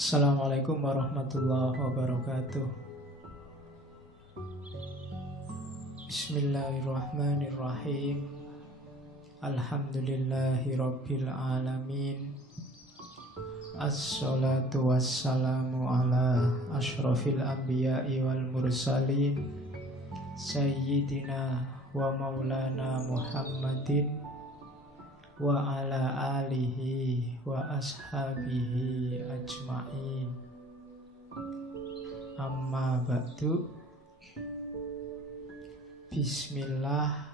Assalamualaikum warahmatullahi wabarakatuh. Bismillahirrahmanirrahim. Alhamdulillahi rabbil alamin. Assalatu wassalamu ala ashrafil anbiya'i wal mursalin Sayyidina wa maulana Muhammadin wa ala alihi wa ashabihi ajma'in. Amma ba'du. Bismillah.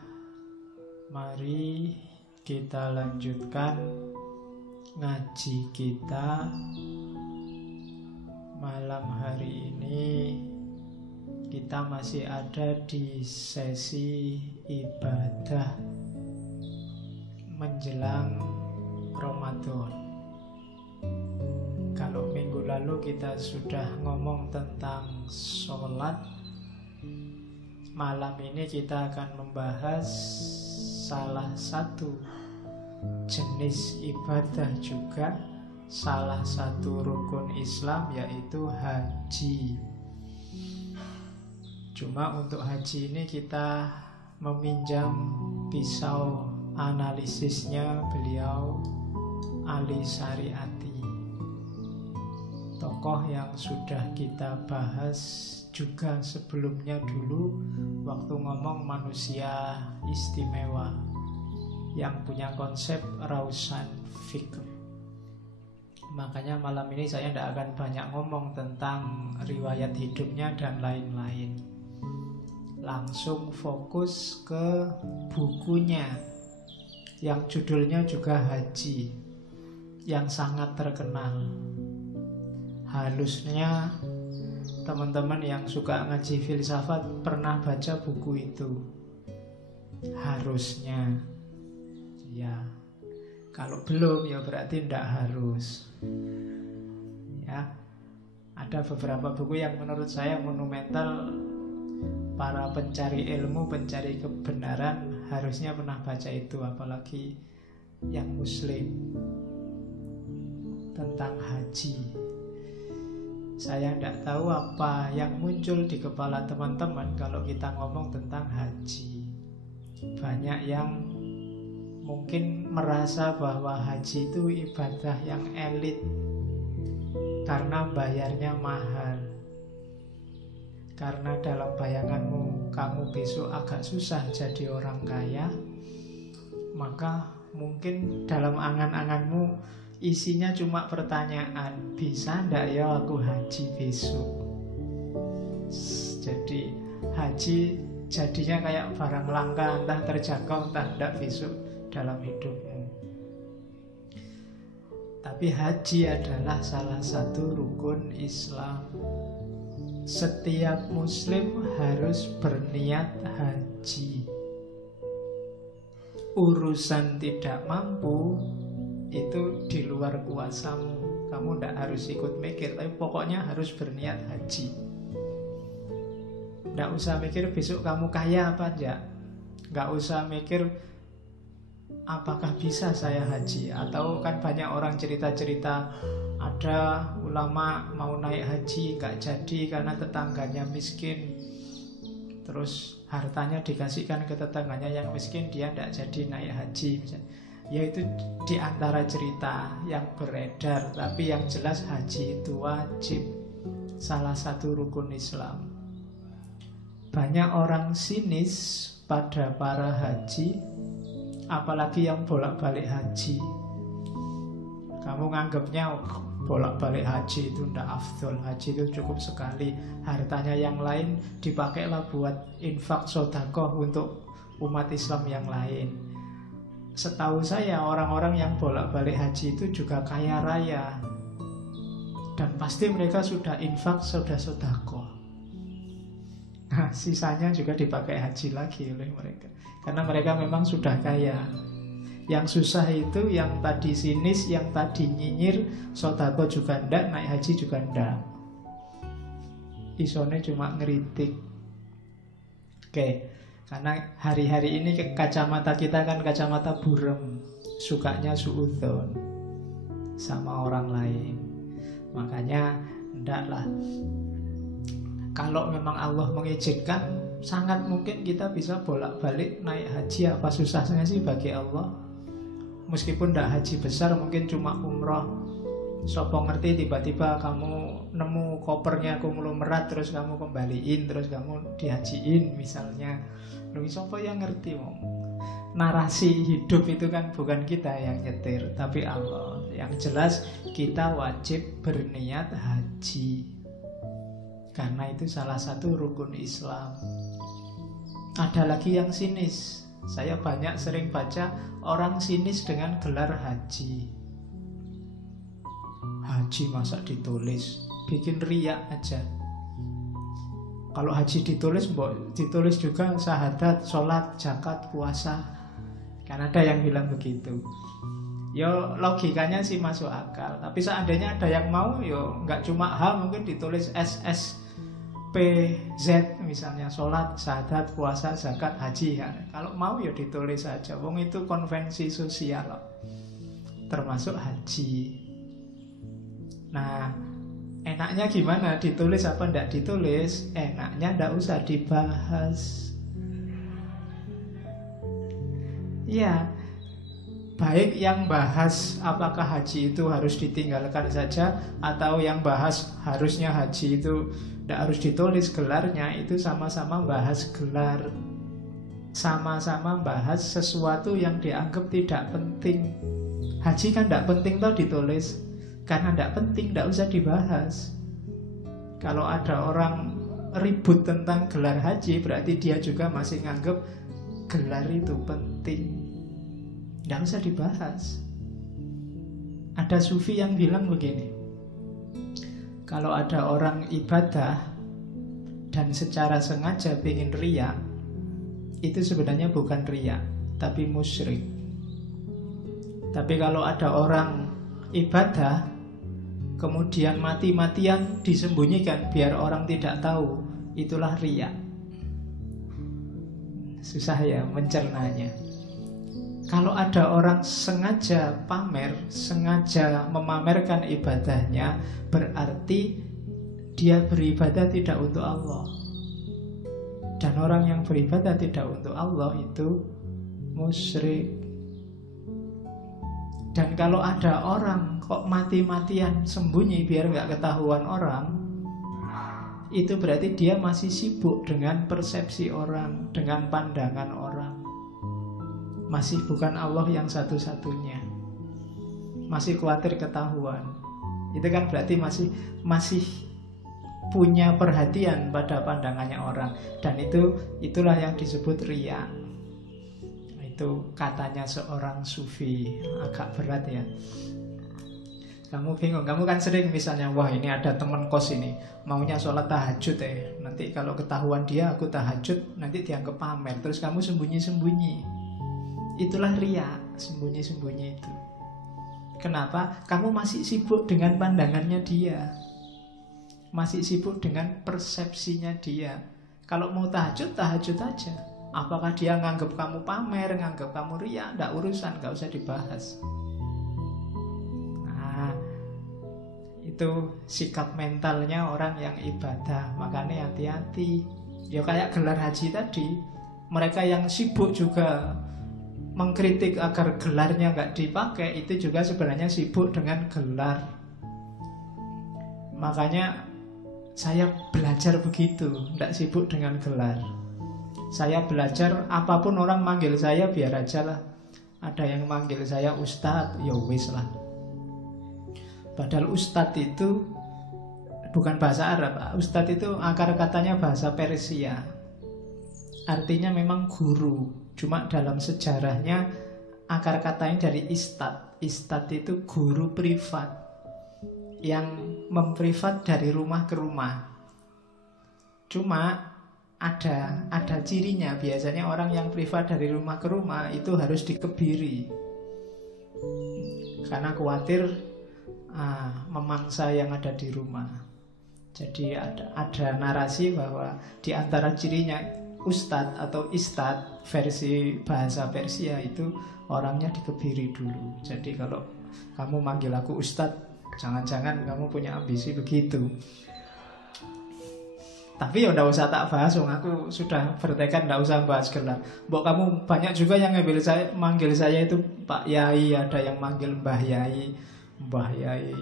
Mari kita lanjutkan ngaji kita malam hari ini. Kita masih ada di sesi ibadah menjelang Ramadan. Kalau minggu lalu kita sudah ngomong tentang sholat, malam ini kita akan membahas salah satu jenis ibadah juga, salah satu rukun Islam, yaitu haji. Cuma untuk haji ini kita meminjam pisau analisisnya beliau Ali Syariati, tokoh yang sudah kita bahas juga sebelumnya dulu waktu ngomong manusia istimewa yang punya konsep Rausan Fikr. Makanya malam ini saya tidak akan banyak ngomong tentang riwayat hidupnya dan lain-lain, langsung fokus ke bukunya yang judulnya juga Haji, yang sangat terkenal. Halusnya teman-teman yang suka ngaji filsafat pernah baca buku itu. Harusnya. Ya, kalau belum ya berarti tidak harus. Ya, ada beberapa buku yang menurut saya monumental. Para pencari ilmu, pencari kebenaran harusnya pernah baca itu, apalagi yang muslim, tentang haji. Saya tidak tahu apa yang muncul di kepala teman-teman kalau kita ngomong tentang haji. Banyak yang mungkin merasa bahwa haji itu ibadah yang elit karena bayarnya mahal. Karena dalam bayanganmu kamu besok agak susah jadi orang kaya, maka mungkin dalam angan-anganmu isinya cuma pertanyaan, bisa ndak ya aku haji besok? Jadi haji jadinya kayak barang langka, entah terjangkau entah ndak besok dalam hidupmu. Tapi haji adalah salah satu rukun Islam. Setiap muslim harus berniat haji. Urusan tidak mampu itu di luar kuasamu. Kamu tidak harus ikut mikir, tapi pokoknya harus berniat haji. Tidak usah mikir besok kamu kaya apa enggak. Tidak usah mikir apakah bisa saya haji. Atau kan banyak orang cerita-cerita, ada ulama mau naik haji nggak jadi karena tetangganya miskin. Terus hartanya dikasihkan ke tetangganya yang miskin, dia tidak jadi naik haji. Ya itu di antara cerita yang beredar. Tapi yang jelas haji itu wajib, salah satu rukun Islam. Banyak orang sinis pada para haji, apalagi yang bolak-balik haji. Kamu nganggapnya bolak-balik haji itu tidak afdol. Haji itu cukup sekali. Hartanya yang lain dipakailah buat infak sodakoh untuk umat Islam yang lain. Setahu saya orang-orang yang bolak-balik haji itu juga kaya raya, dan pasti mereka sudah infak, sudah sodakoh. Nah sisanya juga dipakai haji lagi oleh mereka, karena mereka memang sudah kaya. Yang susah itu yang tadi sinis, yang tadi nyinyir, sodako juga ndak, naik haji juga ndak. Isone cuma ngeritik. Oke, karena hari-hari ini kacamata kita kan kacamata burem, sukanya suudzon sama orang lain. Makanya hendaklah, kalau memang Allah mengizinkan, sangat mungkin kita bisa bolak-balik naik haji. Apa susahnya sih bagi Allah? Meskipun tidak haji besar, mungkin cuma umroh. Sopo ngerti tiba-tiba kamu nemu kopernya konglomerat, terus kamu kembaliin, terus kamu dihajiin misalnya. Loh, sopo yang ngerti? Narasi hidup itu kan bukan kita yang nyetir, tapi Allah. Yang jelas kita wajib berniat haji, karena itu salah satu rukun Islam. Ada lagi yang sinis. Saya banyak sering baca orang sinis dengan gelar haji. Haji masa ditulis, bikin riak aja. Kalau haji ditulis, ditulis juga syahadat, sholat, zakat, puasa. Kan ada yang bilang begitu. Yo logikanya sih masuk akal. Tapi seandainya ada yang mau, yo nggak cuma H, mungkin ditulis SS PZ misalnya, sholat, syahadat, puasa, zakat, haji ya. Kalau mau ya ditulis saja. Wong itu konvensi sosial, termasuk haji. Nah, enaknya gimana? Ditulis apa ndak ditulis? Enaknya ndak usah dibahas. Ya, baik yang bahas apakah haji itu harus ditinggalkan saja, atau yang bahas harusnya haji itu tidak harus ditulis gelarnya, itu sama-sama bahas gelar, sama-sama bahas sesuatu yang dianggap tidak penting. Haji kan tidak penting toh ditulis, karena tidak penting tidak usah dibahas. Kalau ada orang ribut tentang gelar haji, berarti dia juga masih nganggap gelar itu penting, tidak usah dibahas. Ada sufi yang bilang begini, kalau ada orang ibadah dan secara sengaja ingin riya, itu sebenarnya bukan riya, tapi musyrik. Tapi kalau ada orang ibadah kemudian mati-matian disembunyikan biar orang tidak tahu, itulah riya. Susah ya mencernanya. Kalau ada orang sengaja pamer, sengaja memamerkan ibadahnya, berarti dia beribadah tidak untuk Allah. Dan orang yang beribadah tidak untuk Allah itu musyrik. Dan kalau ada orang kok mati-matian sembunyi biar nggak ketahuan orang, itu berarti dia masih sibuk dengan persepsi orang, dengan pandangan orang. Masih bukan Allah yang satu-satunya, masih khawatir ketahuan. Itu kan berarti masih punya perhatian pada pandangannya orang. Dan itulah yang disebut riya. Itu katanya seorang sufi. Agak berat ya. Kamu bingung, kamu kan sering misalnya, wah ini ada teman kos ini maunya sholat tahajud nanti kalau ketahuan dia aku tahajud, nanti dianggap pamer, terus kamu sembunyi-sembunyi. Itulah riya, sembunyi-sembunyi itu. Kenapa? Kamu masih sibuk dengan pandangannya dia, masih sibuk dengan persepsinya dia. Kalau mau tahajud, tahajud aja. Apakah dia nganggap kamu pamer, nganggap kamu riya, nggak urusan, nggak usah dibahas. Nah, itu sikap mentalnya orang yang ibadah. Makanya hati-hati. Ya kayak gelar haji tadi, mereka yang sibuk juga mengkritik agar gelarnya nggak dipakai, itu juga sebenarnya sibuk dengan gelar. Makanya saya belajar begitu, tidak sibuk dengan gelar. Saya belajar apapun orang manggil saya biar aja lah. Ada yang manggil saya ustadz, ya wis lah. Padahal ustadz itu bukan bahasa Arab. Ustadz itu akar katanya bahasa Persia, artinya memang guru. Cuma dalam sejarahnya akar katanya dari istad. Istad itu guru privat yang memprivat dari rumah ke rumah. Cuma ada cirinya. Biasanya orang yang privat dari rumah ke rumah itu harus dikebiri, karena khawatir memangsa yang ada di rumah. Jadi ada narasi bahwa di antara cirinya ustadz atau istad versi bahasa Persia itu orangnya dikebiri dulu. Jadi kalau kamu manggil aku ustadz, Jangan-jangan kamu punya ambisi begitu. Tapi ya ndak usah tak bahas, aku sudah bertekad ndak usah bahas gelar. Mbok kamu banyak juga yang manggil saya itu Pak Yai, ada yang manggil Mbah Yai, Mbah Yai.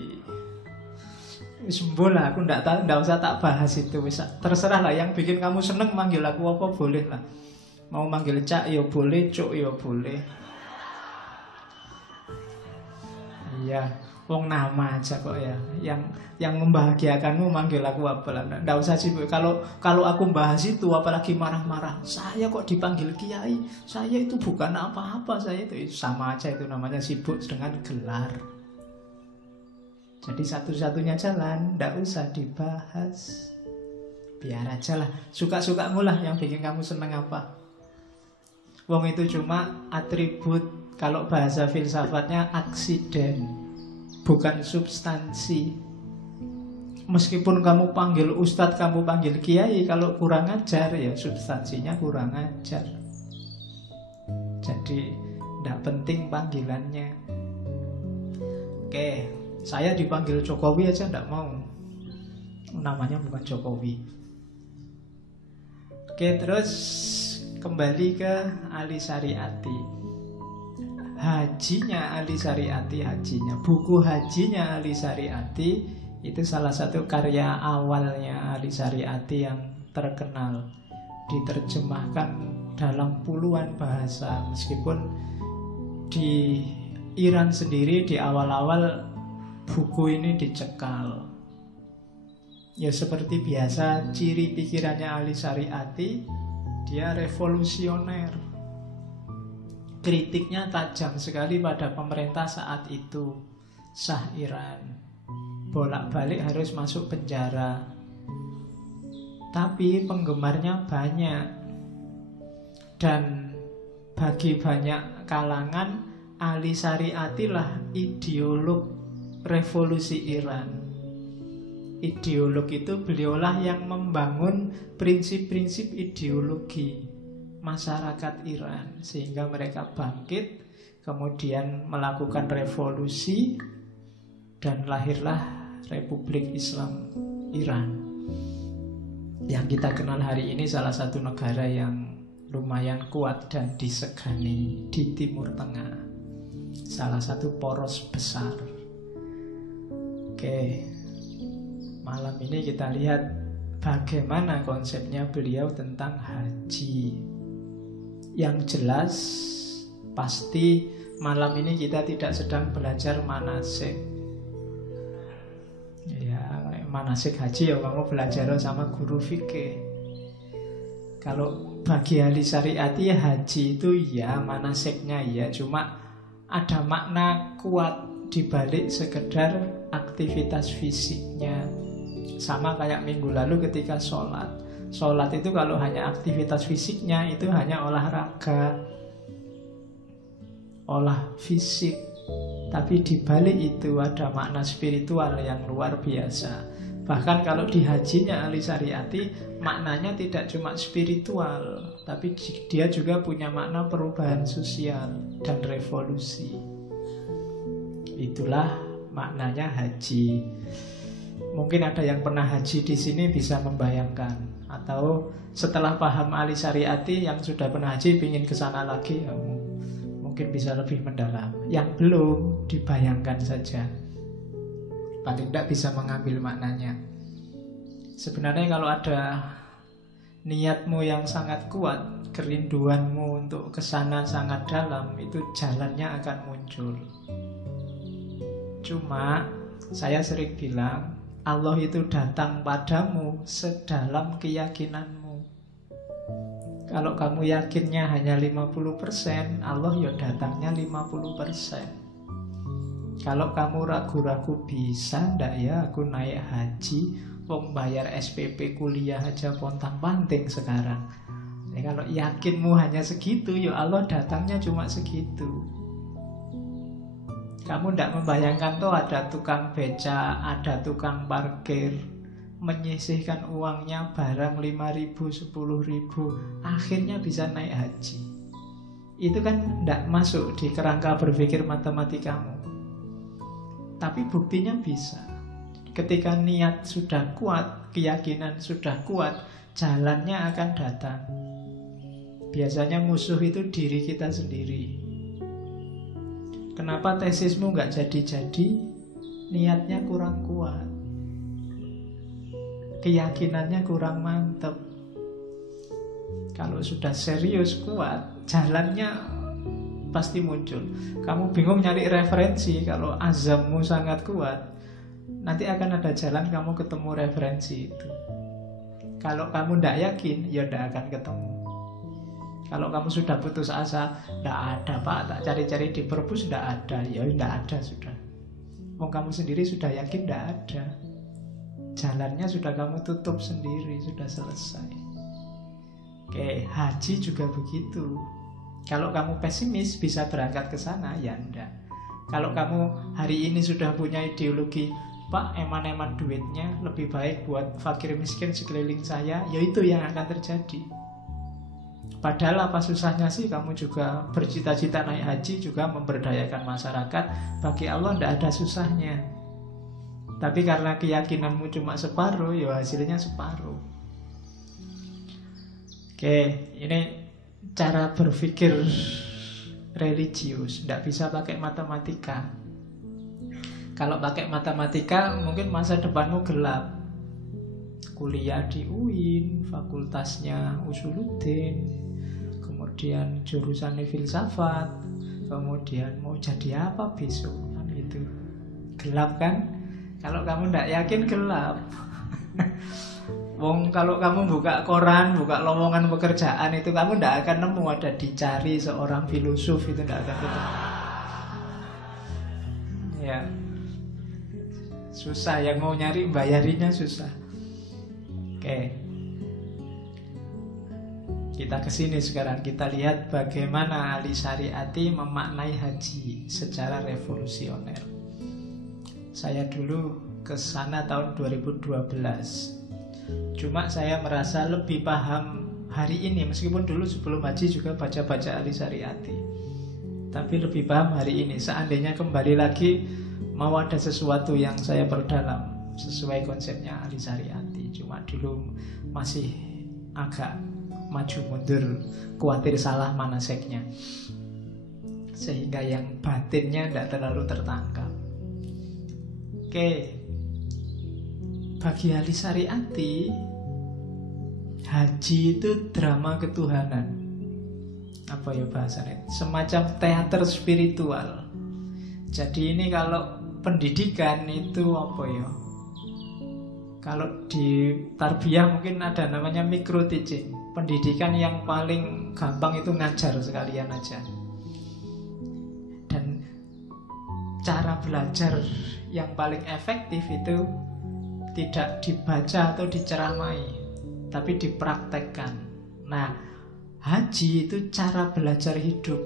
Sembul lah, aku ndak usah tak bahas itu. Terserah lah, yang bikin kamu seneng manggil aku apa boleh lah. Mau manggil Cak ya boleh, Cuk ya boleh. Iya, wong nama aja kok ya. Yang membahagiakanmu manggil aku apa lah. Ndak usah sibuk. Kalau aku bahas itu apalagi marah-marah. Saya kok dipanggil kiai? Saya itu bukan apa-apa, saya itu sama aja, itu namanya sibuk dengan gelar. Jadi satu-satunya jalan, ndak usah dibahas. Biar aja lah, suka-sukamu lah, yang bikin kamu seneng apa. Wong itu cuma atribut, kalau bahasa filsafatnya aksiden, bukan substansi. Meskipun kamu panggil ustadz, kamu panggil kiai, kalau kurang ajar ya substansinya kurang ajar. Jadi ndak penting panggilannya. Oke, saya dipanggil Jokowi aja ndak mau. Namanya bukan Jokowi. Oke, terus kembali ke Ali Syariati. Hajinya Ali Syariati, buku hajinya Ali Syariati itu salah satu karya awalnya Ali Syariati yang terkenal, diterjemahkan dalam puluhan bahasa. Meskipun di Iran sendiri di awal-awal buku ini dicekal. Ya seperti biasa, ciri pikirannya Ali Syariati, dia revolusioner. Kritiknya tajam sekali pada pemerintah saat itu, Shah Iran. Bolak-balik harus masuk penjara. Tapi penggemarnya banyak. Dan bagi banyak kalangan, Ali Syariati lah ideolog revolusi Iran. Ideolog itu beliaulah yang membangun prinsip-prinsip ideologi masyarakat Iran, sehingga mereka bangkit, kemudian melakukan revolusi, dan lahirlah Republik Islam Iran yang kita kenal hari ini, salah satu negara yang lumayan kuat dan disegani di Timur Tengah, salah satu poros besar. Oke, malam ini kita lihat bagaimana konsepnya beliau tentang haji. Yang jelas, pasti malam ini kita tidak sedang belajar manasik. Ya, manasik haji ya kamu belajar sama guru fikih. Kalau bagi ahli syariati ya haji itu ya manasiknya ya, cuma ada makna kuat dibalik sekedar aktivitas fisiknya. Sama kayak minggu lalu ketika sholat. Sholat itu kalau hanya aktivitas fisiknya itu hanya olahraga, olah fisik. Tapi dibalik itu ada makna spiritual yang luar biasa. Bahkan kalau di hajinya Ali Syariati, maknanya tidak cuma spiritual, tapi dia juga punya makna perubahan sosial dan revolusi. Itulah maknanya haji. Mungkin ada yang pernah haji di sini bisa membayangkan, atau setelah paham Ali Syariati yang sudah pernah haji ingin ke sana lagi, ya, mungkin bisa lebih mendalam. Yang belum, dibayangkan saja, paling tidak bisa mengambil maknanya. Sebenarnya kalau ada niatmu yang sangat kuat, kerinduanmu untuk ke sana sangat dalam, itu jalannya akan muncul. Cuma saya sering bilang, Allah itu datang padamu sedalam keyakinanmu. Kalau kamu yakinnya hanya 50%, Allah ya datangnya 50%. Kalau kamu ragu-ragu bisa ndak ya aku naik haji, wong bayar SPP kuliah aja pontang-panting sekarang. Ya, kalau yakinmu hanya segitu, ya Allah datangnya cuma segitu. Kamu tidak membayangkan tuh ada tukang beca, ada tukang parkir, menyisihkan uangnya barang 5.000, 10.000, akhirnya bisa naik haji. Itu kan tidak masuk di kerangka berpikir matematikamu. Tapi buktinya bisa. Ketika niat sudah kuat, keyakinan sudah kuat, jalannya akan datang. Biasanya musuh itu diri kita sendiri. Kenapa tesismu nggak jadi-jadi? Niatnya kurang kuat, keyakinannya kurang mantap. Kalau sudah serius kuat, jalannya pasti muncul. Kamu bingung nyari referensi, kalau azammu sangat kuat, nanti akan ada jalan kamu ketemu referensi itu. Kalau kamu tidak yakin, ya tidak akan ketemu. Kalau kamu sudah putus asa, tidak ada Pak, tak cari-cari di perpus, tidak ada. Ya tidak ada sudah. Mau kamu sendiri sudah yakin tidak ada. Jalannya sudah kamu tutup sendiri, sudah selesai. Oke, haji juga begitu. Kalau kamu pesimis bisa berangkat ke sana, ya enggak. Kalau kamu hari ini sudah punya ideologi, Pak, eman-eman duitnya lebih baik buat fakir miskin sekeliling saya, ya itu yang akan terjadi. Padahal apa susahnya sih kamu juga bercita-cita naik haji, juga memberdayakan masyarakat. Bagi Allah tidak ada susahnya. Tapi karena keyakinanmu cuma separuh, ya hasilnya separuh. Oke, ini cara berpikir religius. Tidak bisa pakai matematika. Kalau pakai matematika mungkin masa depanmu gelap. Kuliah di UIN, fakultasnya Usuluddin, kemudian jurusan filsafat, kemudian mau jadi apa besok, kan gitu. Gelap kan? Kalau kamu tidak yakin, gelap. Wong kalau kamu buka koran, buka lowongan pekerjaan itu, kamu tidak akan nemu ada dicari seorang filosof, itu tidak akan ketemu. Ya, susah. Yang mau nyari bayarinya susah. Oke, kita kesini sekarang. Kita lihat bagaimana Ali Syariati memaknai haji secara revolusioner. Saya dulu ke sana tahun 2012. Cuma saya merasa lebih paham hari ini, meskipun dulu sebelum haji juga baca-baca Ali Syariati, tapi lebih paham hari ini. Seandainya kembali lagi, mau ada sesuatu yang saya perdalam sesuai konsepnya Ali Syariati. Cuma dulu masih agak maju mundur, khawatir salah manaseknya, sehingga yang batinnya tidak terlalu tertangkap. Oke, bagi Ali Syariati, haji itu drama ketuhanan. Apa ya bahasanya? Semacam teater spiritual. Jadi ini kalau pendidikan itu apa ya? Kalau di tarbiyah mungkin ada namanya micro teaching. Pendidikan yang paling gampang itu ngajar sekalian aja. Dan cara belajar yang paling efektif itu tidak dibaca atau diceramai, tapi dipraktekkan. Nah, haji itu cara belajar hidup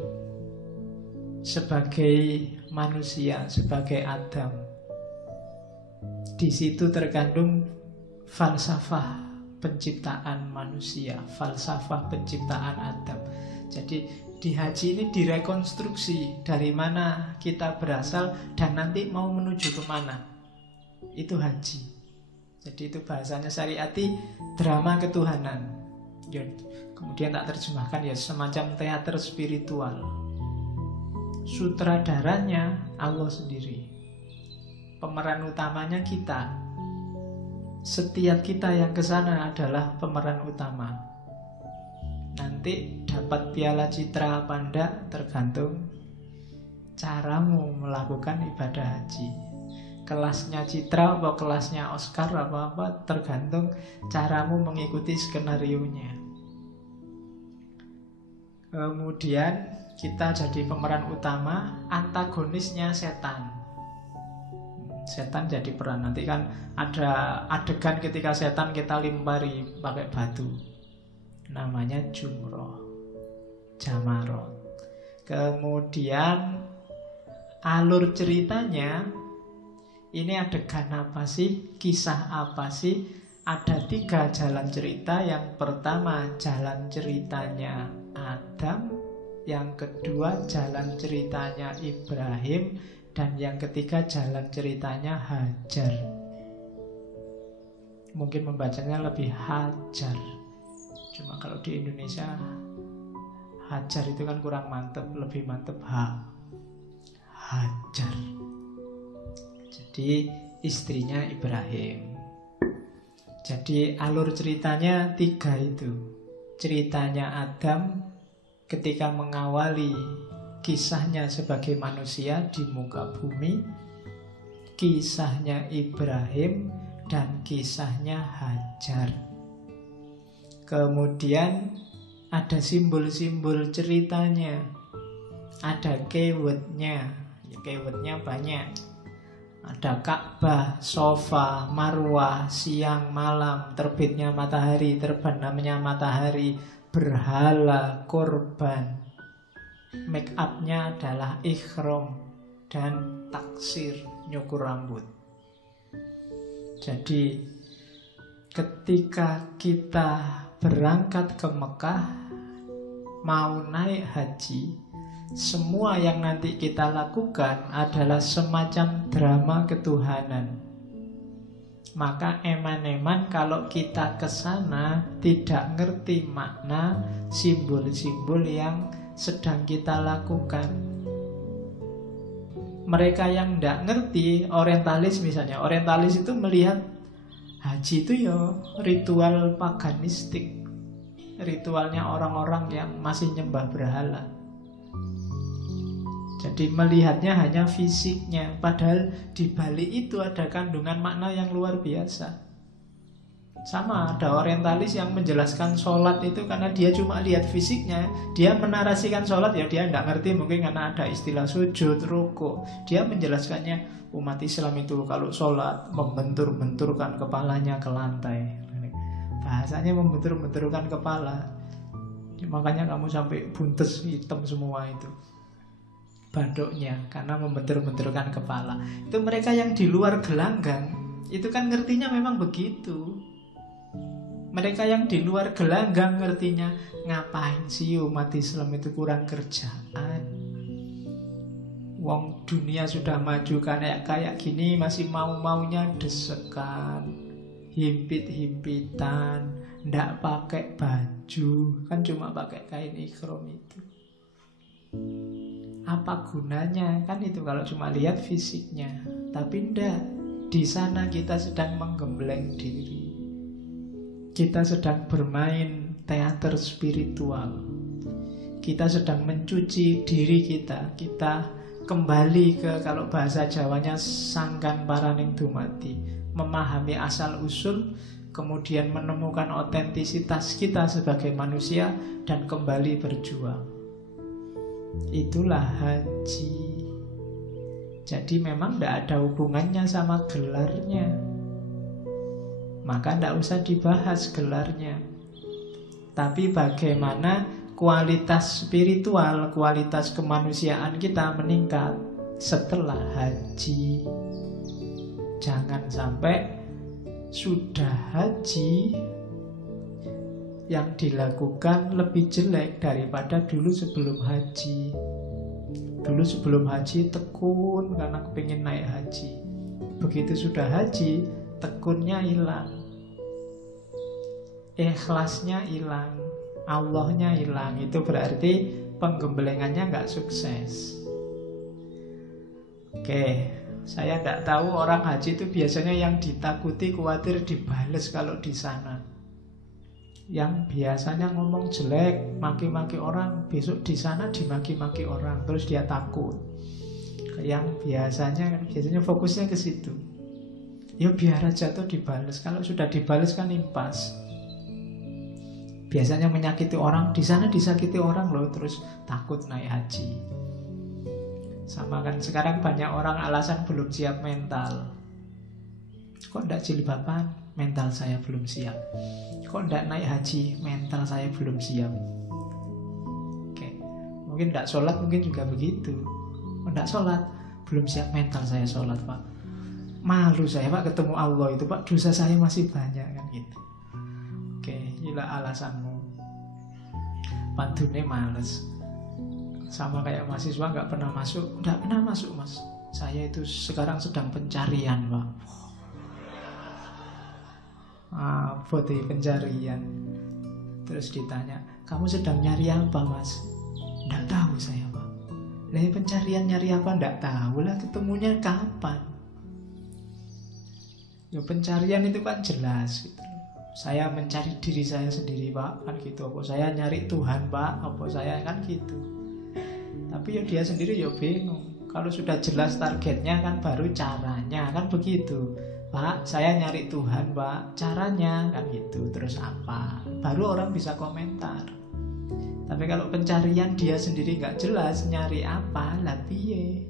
sebagai manusia, sebagai Adam. Di situ terkandung falsafah penciptaan manusia, falsafah penciptaan Adam. Jadi di haji ini direkonstruksi dari mana kita berasal dan nanti mau menuju kemana. Itu haji. Jadi itu bahasanya Syariati, drama ketuhanan. Ya, kemudian tak terjemahkan ya semacam teater spiritual. Sutradaranya Allah sendiri. Pemeran utamanya kita. Setiap kita yang ke sana adalah pemeran utama. Nanti dapat piala citra apa enggak tergantung caramu melakukan ibadah haji. Kelasnya citra atau kelasnya Oscar apa-apa tergantung caramu mengikuti skenarionya. Kemudian kita jadi pemeran utama, antagonisnya setan. Setan jadi peran. Nanti kan ada adegan ketika setan kita limpari pakai batu, namanya jumroh, jamarot. Kemudian alur ceritanya, ini adegan apa sih, kisah apa sih? Ada 3 jalan cerita. Yang pertama jalan ceritanya Adam, yang kedua jalan ceritanya Ibrahim, Dan yang ketiga jalan ceritanya Hajar. Mungkin membacanya lebih Hajar. Cuma kalau di Indonesia Hajar itu kan kurang mantep, lebih mantep Hajar. Jadi istrinya Ibrahim. Jadi alur ceritanya 3 itu. Ceritanya Adam ketika mengawali kisahnya sebagai manusia di muka bumi, kisahnya Ibrahim, dan kisahnya Hajar. Kemudian ada simbol-simbol ceritanya, ada keywordnya. Keywordnya banyak. Ada Ka'bah, Sofa, Marwah, siang, malam, terbitnya matahari, terbenamnya matahari, berhala, korban. Make up-nya adalah ikhram dan taksir, nyukur rambut. Jadi ketika kita berangkat ke Mekah, mau naik haji, semua yang nanti kita lakukan adalah semacam drama ketuhanan. Maka eman-eman kalau kita ke sana tidak ngerti makna simbol-simbol yang sedang kita lakukan. Mereka yang tidak ngerti, orientalis misalnya, orientalis itu melihat haji itu ya ritual paganistik, ritualnya orang-orang yang masih nyembah berhala. Jadi melihatnya hanya fisiknya, padahal di balik itu ada kandungan makna yang luar biasa. Sama ada orientalis yang menjelaskan sholat itu karena dia cuma lihat fisiknya. Dia menarasikan sholat ya dia tidak ngerti, mungkin karena ada istilah sujud, ruku. Dia menjelaskannya umat Islam itu kalau sholat membentur-benturkan kepalanya ke lantai. Bahasanya membentur-benturkan kepala. Makanya kamu sampai buntes hitam semua itu banduknya, karena membentur-benturkan kepala. Itu mereka yang di luar gelanggang itu kan ngertinya memang begitu. Mereka yang di luar gelanggang ngertinya, ngapain sih umat Islam itu kurang kerjaan? Wong dunia sudah maju kayak gini masih mau-maunya desekan, himpit-himpitan, ndak pakai baju, kan cuma pakai kain ikhram itu. Apa gunanya? Kan itu kalau cuma lihat fisiknya. Tapi ndak, di sana kita sedang menggembleng diri. Kita sedang bermain teater spiritual. Kita sedang mencuci diri kita. Kita kembali ke, kalau bahasa Jawanya, sangkan paraning dumati, memahami asal usul, kemudian menemukan otentisitas kita sebagai manusia, dan kembali berjuang. Itulah haji. Jadi memang tidak ada hubungannya sama gelarnya. Maka tidak usah dibahas gelarnya. Tapi bagaimana kualitas spiritual, kualitas kemanusiaan kita meningkat setelah haji. Jangan sampai sudah haji yang dilakukan lebih jelek daripada dulu sebelum haji. Dulu sebelum haji tekun karena kepingin naik haji. Begitu sudah haji, tekunnya hilang, ikhlasnya hilang, Allahnya hilang. Itu berarti penggemblengannya nggak sukses. Oke, saya tidak tahu orang haji itu biasanya yang ditakuti, khawatir dibales kalau di sana. Yang biasanya ngomong jelek, maki-maki orang, besok di sana dimaki-maki orang, terus dia takut. Yang biasanya fokusnya ke situ. Ya biar aja tuh dibales. Kalau sudah dibales kan impas. Biasanya menyakiti orang, di sana disakiti orang loh, terus takut naik haji. Sama kan sekarang banyak orang alasan belum siap mental. Kok enggak jilbaban? Mental saya belum siap. Kok enggak naik haji? Mental saya belum siap. Oke. Mungkin enggak sholat, mungkin juga begitu. Enggak sholat, belum siap, mental saya sholat, Pak. Malu saya, Pak, ketemu Allah itu, Pak, dosa saya masih banyak, kan gitu. Oke, inilah alasanmu. Pantune males. Sama kayak mahasiswa nggak pernah masuk, nggak pernah masuk, Mas. Saya itu sekarang sedang pencarian, Pak. Apa tuh pencarian? Terus ditanya, kamu sedang nyari apa, Mas? Nggak tahu saya, Pak. Lah pencarian nyari apa? Nggak tahu lah, ketemunya kapan? Ya pencarian itu kan jelas gitu. Saya mencari diri saya sendiri, Pak, kan gitu. Apa saya nyari Tuhan, Pak? Apa saya kan gitu. Tapi ya dia sendiri ya bingung. Kalau sudah jelas targetnya kan baru caranya, kan begitu. Pak, saya nyari Tuhan, Pak. Caranya kan gitu. Terus apa? Baru orang bisa komentar. Tapi kalau pencarian dia sendiri nggak jelas nyari apa, lah piye?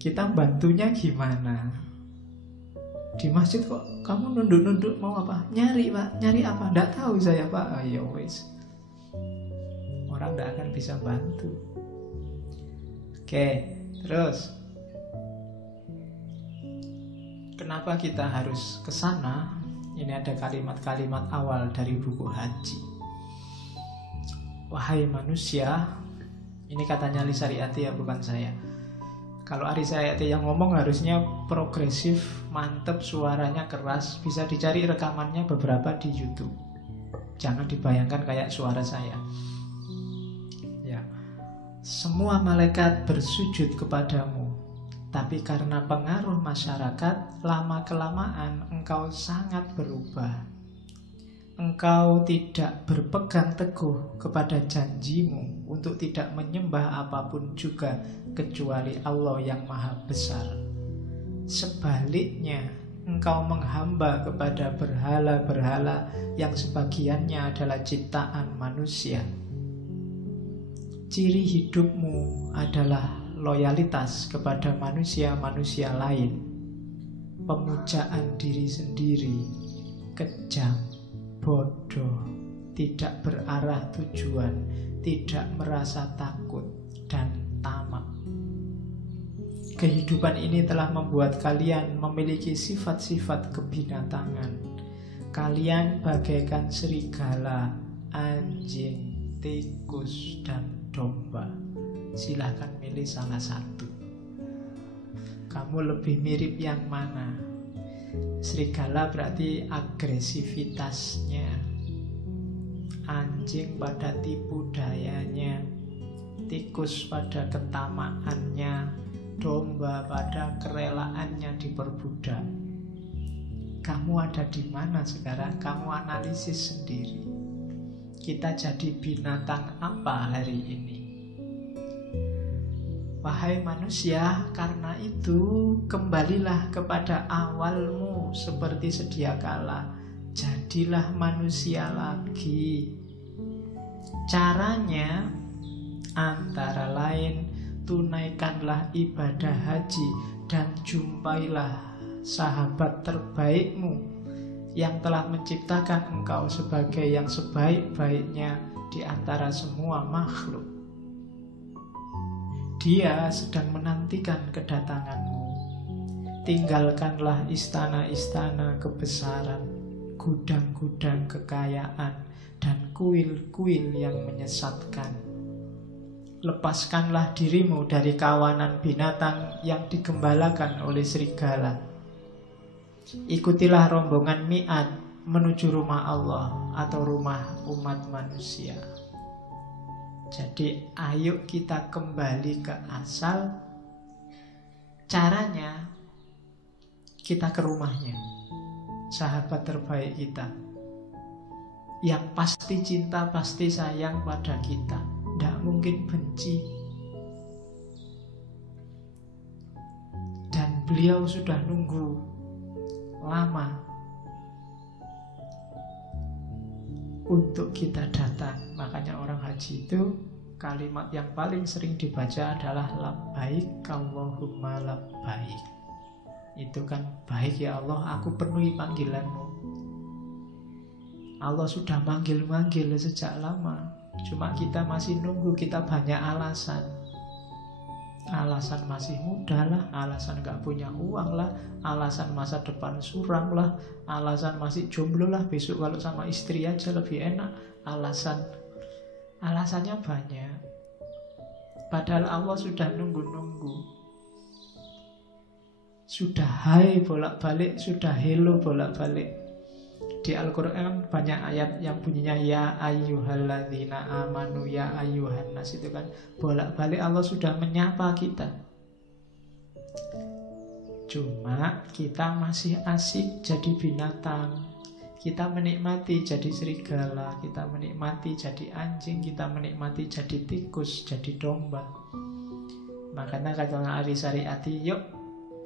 Kita bantunya gimana? Di masjid kok kamu nunduk-nunduk mau apa? Nyari, Pak. Nyari apa? Nggak tahu saya, Pak. Ayo wes. Orang nggak akan bisa bantu. Oke, terus kenapa kita harus ke sana? Ini ada kalimat-kalimat awal dari buku haji. Wahai manusia, ini katanya Ali Syariati ya, bukan saya. Kalau Ari Syariati yang ngomong harusnya progresif, mantep, suaranya keras. Bisa dicari rekamannya beberapa di YouTube. Jangan dibayangkan kayak suara saya. Ya. Semua malaikat bersujud kepadamu, tapi karena pengaruh masyarakat, lama-kelamaan engkau sangat berubah. Engkau tidak berpegang teguh kepada janjimu untuk tidak menyembah apapun juga kecuali Allah yang Maha Besar. Sebaliknya, engkau menghamba kepada berhala-berhala yang sebagiannya adalah ciptaan manusia. Ciri hidupmu adalah loyalitas kepada manusia-manusia lain, pemujaan diri sendiri, kejam, bodoh, tidak berarah tujuan, tidak merasa takut, dan tamak. Kehidupan ini telah membuat kalian memiliki sifat-sifat kebinatangan. Kalian bagaikan serigala, anjing, tikus, dan domba. Silahkan milih salah satu. Kamu lebih mirip yang mana? Serigala berarti agresivitasnya, anjing pada tipu dayanya, tikus pada ketamaannya, domba pada kerelaannya diperbudak. Kamu ada di mana sekarang? Kamu analisis sendiri. Kita jadi binatang apa hari ini? Wahai manusia, karena itu kembalilah kepada awalmu seperti sedia kala. Jadilah manusia lagi. Caranya antara lain, tunaikanlah ibadah haji dan jumpailah sahabat terbaikmu yang telah menciptakan engkau sebagai yang sebaik-baiknya di antara semua makhluk. Dia sedang menantikan kedatanganmu. Tinggalkanlah istana-istana kebesaran, gudang-gudang kekayaan, dan kuil-kuil yang menyesatkan. Lepaskanlah dirimu dari kawanan binatang yang digembalakan oleh serigala. Ikutilah rombongan mi'at menuju rumah Allah atau rumah umat manusia. Jadi ayo kita kembali ke asal. Caranya kita ke rumahnya, sahabat terbaik kita, yang pasti cinta, pasti sayang pada kita, tidak mungkin benci. Dan beliau sudah nunggu lama untuk kita datang. Makanya orang haji itu kalimat yang paling sering dibaca adalah labbaik Allahumma labbaik. Itu kan baik ya Allah, aku penuhi panggilanmu. Allah sudah manggil-manggil sejak lama, cuma kita masih nunggu. Kita banyak alasan. Alasan masih muda lah, alasan gak punya uang lah, alasan masa depan suram lah, alasan masih jomblo lah, besok kalau sama istri aja lebih enak. Alasannya banyak. Padahal Allah sudah nunggu-nunggu. sudah hai bolak-balik, sudah hello bolak-balik. Di Al-Quran banyak ayat yang bunyinya ya ayyuhalladzina amanu, ya ayyuhan nas, itu kan bolak-balik Allah sudah menyapa kita. Cuma kita masih asik jadi binatang. Kita menikmati jadi serigala, kita menikmati jadi anjing, kita menikmati jadi tikus, jadi domba. Makanya kata Ari Syariati, yuk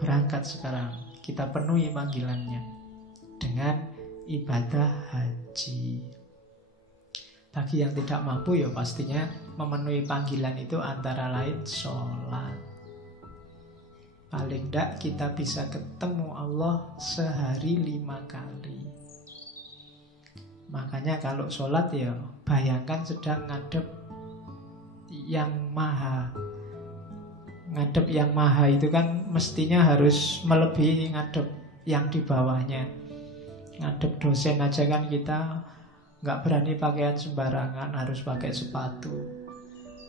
berangkat sekarang, kita penuhi panggilannya dengan ibadah haji. Bagi yang tidak mampu ya pastinya memenuhi panggilan itu antara lain sholat. Paling tidak kita bisa ketemu Allah sehari 5 kali. Makanya kalau sholat ya bayangkan sedang ngadep yang maha. Ngadep yang maha itu kan mestinya harus melebihi ngadep yang di bawahnya. Ngadep dosen aja kan kita nggak berani pakaian sembarangan, harus pakai sepatu,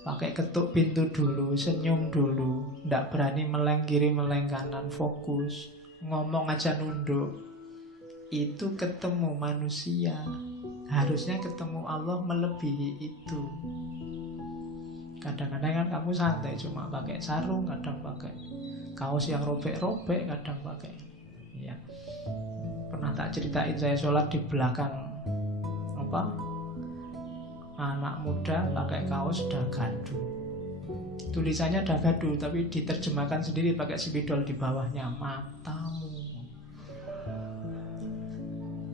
pakai ketuk pintu dulu, senyum dulu, nggak berani meleng kiri meleng kanan, fokus, ngomong aja nunduk. Itu ketemu manusia. Harusnya ketemu Allah melebihi itu. Kadang-kadang kan kamu santai cuma pakai sarung, kadang pakai kaos yang robek-robek, kadang pakai ya. Pernah tak ceritain saya sholat di belakang anak muda pakai kaos dagadu. Tulisannya dagadu tapi diterjemahkan sendiri pakai spidol di bawahnya, matamu.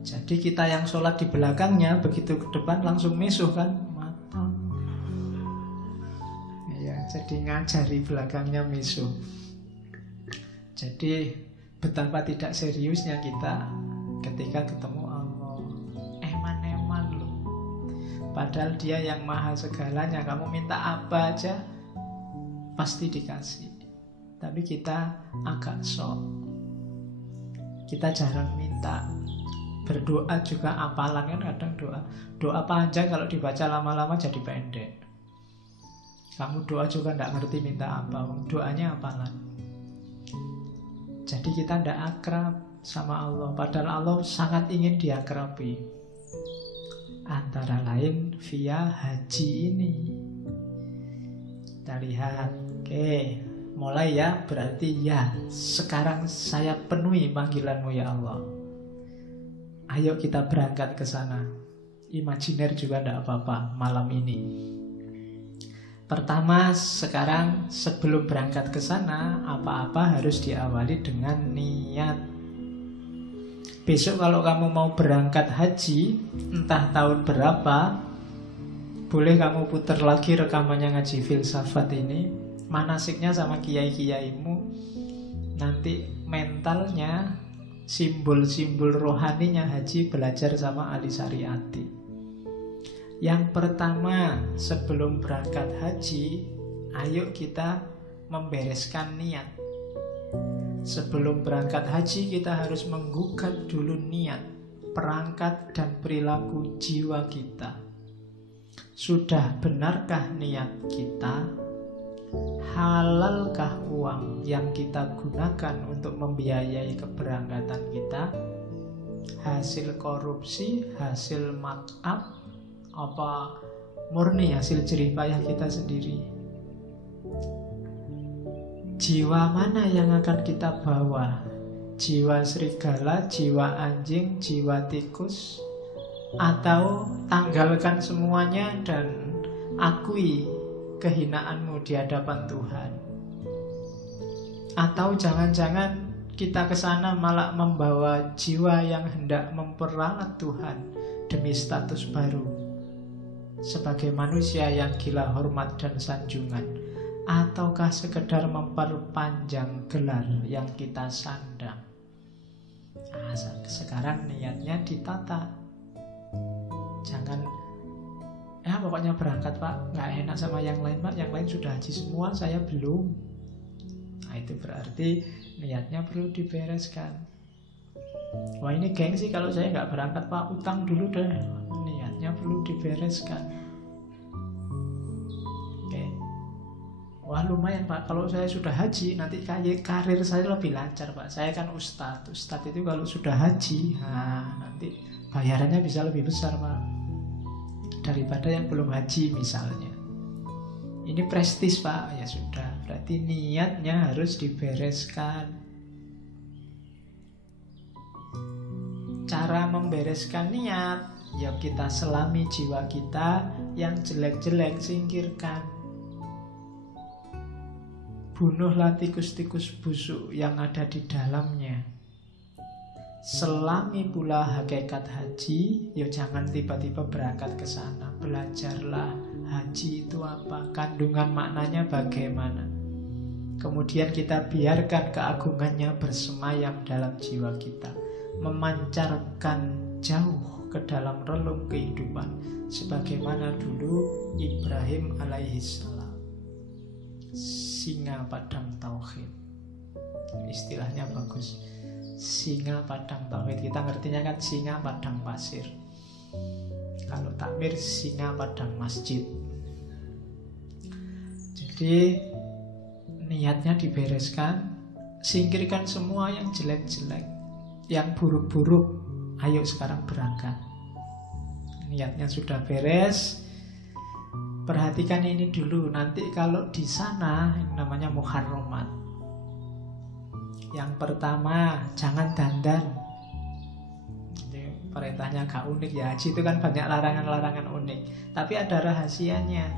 Jadi kita yang sholat di belakangnya begitu ke depan langsung misuh kan, matamu. Ya, jadi ngajari belakangnya misuh. Jadi betapa tidak seriusnya kita ketika ketemu Allah. Eman-eman loh. Padahal dia yang maha segalanya. Kamu minta apa aja pasti dikasih. Tapi kita agak sok. Kita jarang minta. Berdoa juga apalan kan kadang doa panjang kalau dibaca lama-lama jadi pendek. Kamu doa juga tidak ngerti minta apa, doanya apalan. Jadi kita tidak akrab sama Allah. Padahal Allah sangat ingin diakrabi. Antara lain via haji ini. Kita lihat. Oke, mulai ya. Berarti ya, sekarang saya penuhi panggilanmu ya Allah. Ayo kita berangkat ke sana. Imajiner juga tidak apa-apa malam ini. Pertama, sekarang sebelum berangkat ke sana, apa-apa harus diawali dengan niat. Besok kalau kamu mau berangkat haji, entah tahun berapa, boleh kamu putar lagi rekamannya ngaji filsafat ini, manasiknya sama kiai-kiaimu. Nanti mentalnya, simbol-simbol rohaninya haji belajar sama Ali Syariati. Yang pertama, sebelum berangkat haji, ayo kita membereskan niat. Sebelum berangkat haji kita harus menggugat dulu niat, perangkat dan perilaku jiwa kita. Sudah benarkah niat kita? Halalkah uang yang kita gunakan untuk membiayai keberangkatan kita? Hasil korupsi, hasil markup, apa murni hasil jerih payah kita sendiri? Jiwa mana yang akan kita bawa? Jiwa serigala, jiwa anjing, jiwa tikus? Atau tanggalkan semuanya dan akui kehinaanmu di hadapan Tuhan? Atau jangan-jangan kita ke sana malah membawa jiwa yang hendak memperalat Tuhan demi status baru sebagai manusia yang gila hormat dan sanjungan? Ataukah sekedar memperpanjang gelar yang kita sandang? Nah, sekarang niatnya ditata. Jangan ya pokoknya berangkat pak, nggak enak sama yang lain pak, yang lain sudah haji semua, saya belum. Nah itu berarti niatnya perlu dibereskan. Wah ini gengsi kalau saya nggak berangkat pak, utang dulu deh. Niatnya perlu dibereskan. Oke. Wah lumayan Pak, kalau saya sudah haji nanti karir saya lebih lancar Pak. Saya kan ustadz. Ustadz itu kalau sudah haji, nanti bayarannya bisa lebih besar Pak, daripada yang belum haji misalnya. Ini prestis Pak. Ya sudah, berarti niatnya harus dibereskan. Cara membereskan niat, ya kita selami jiwa kita, yang jelek-jelek singkirkan. Bunuhlah tikus-tikus busuk yang ada di dalamnya. Selami pula hakikat haji, ya jangan tiba-tiba berangkat ke sana. Belajarlah haji itu apa, kandungan maknanya bagaimana. Kemudian kita biarkan keagungannya bersemayam dalam jiwa kita, memancarkan jauh ke dalam relung kehidupan, sebagaimana dulu Ibrahim alaihissalam, singa padang tauhid. Istilahnya bagus, singa padang tauhid. Kita ngertinya kan singa padang pasir, kalau takmir singa padang masjid. Jadi niatnya dibereskan, singkirkan semua yang jelek-jelek, yang buruk-buruk. Ayo sekarang berangkat. Niatnya sudah beres. Perhatikan ini dulu. Nanti kalau di sana namanya muharramat. Yang pertama, jangan dandan. Ini perintahnya agak unik ya. Haji itu kan banyak larangan-larangan unik, tapi ada rahasianya.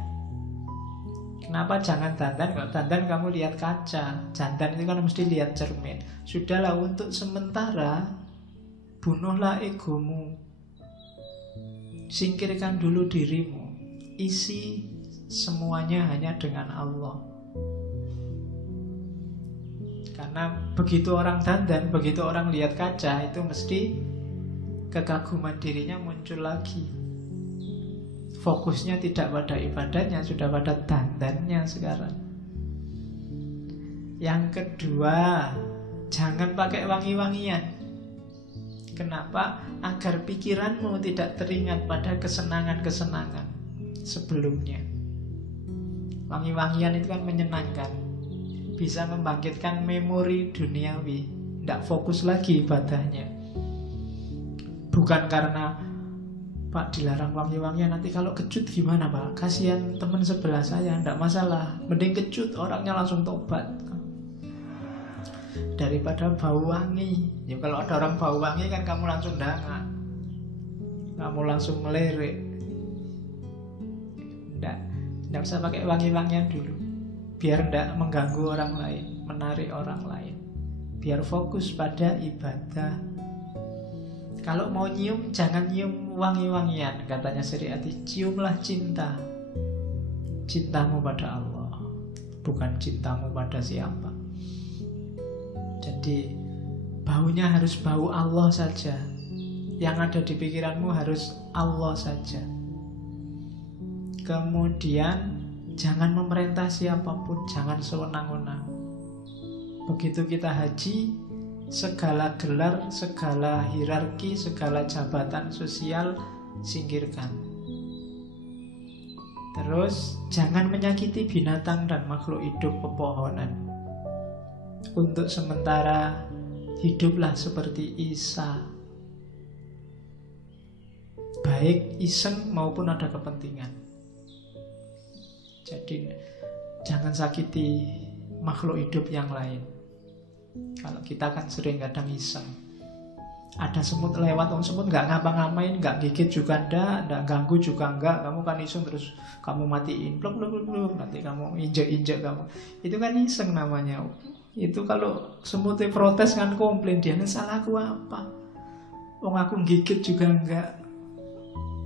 Kenapa jangan dandan? Kalau dandan kamu lihat kaca, dandan itu kan mesti lihat cermin. Sudahlah, untuk sementara bunuhlah egomu, singkirkan dulu dirimu, isi semuanya hanya dengan Allah. Karena begitu orang dandan, begitu orang lihat kaca, itu mesti kekaguman dirinya muncul lagi. Fokusnya tidak pada ibadahnya, sudah pada dandannya sekarang. Yang kedua, jangan pakai wangi-wangian. Kenapa? Agar pikiranmu tidak teringat pada kesenangan-kesenangan sebelumnya. Wangi-wangian itu kan menyenangkan, bisa membangkitkan memori duniawi, tidak fokus lagi ibadahnya. Bukan karena Pak dilarang wangi-wangian, nanti kalau kecut gimana Pak? Kasihan teman sebelah saya. Tidak masalah, mending kecut, orangnya langsung tobat daripada bau wangi. Ya kalau ada orang bau wangi kan kamu langsung dangak, kamu langsung melirik. Tidak usah pakai wangi-wangian dulu, biar tidak mengganggu orang lain, menarik orang lain, biar fokus pada ibadah. Kalau mau nyium, jangan nyium wangi-wangian. Katanya Syariati, ciumlah cinta, cintamu pada Allah, bukan cintamu pada siapa. Jadi baunya harus bau Allah saja. Yang ada di pikiranmu harus Allah saja. Kemudian jangan memerintah siapapun, jangan sewenang-wenang. Begitu kita haji, segala gelar, segala hierarki, segala jabatan sosial singkirkan. Terus jangan menyakiti binatang dan makhluk hidup pepohonan. Untuk sementara hiduplah seperti Isa, baik iseng maupun ada kepentingan. Jadi jangan sakiti makhluk hidup yang lain. Kalau kita kan sering kadang iseng, ada semut lewat, semut nggak ngapa-ngapain, nggak gigit juga nggak ganggu juga nggak, kamu kan iseng terus kamu matiin, blok, nanti kamu injek kamu, itu kan iseng namanya. Itu kalau semutnya protes kan komplain, dia salahku apa? Wong aku gigit juga nggak,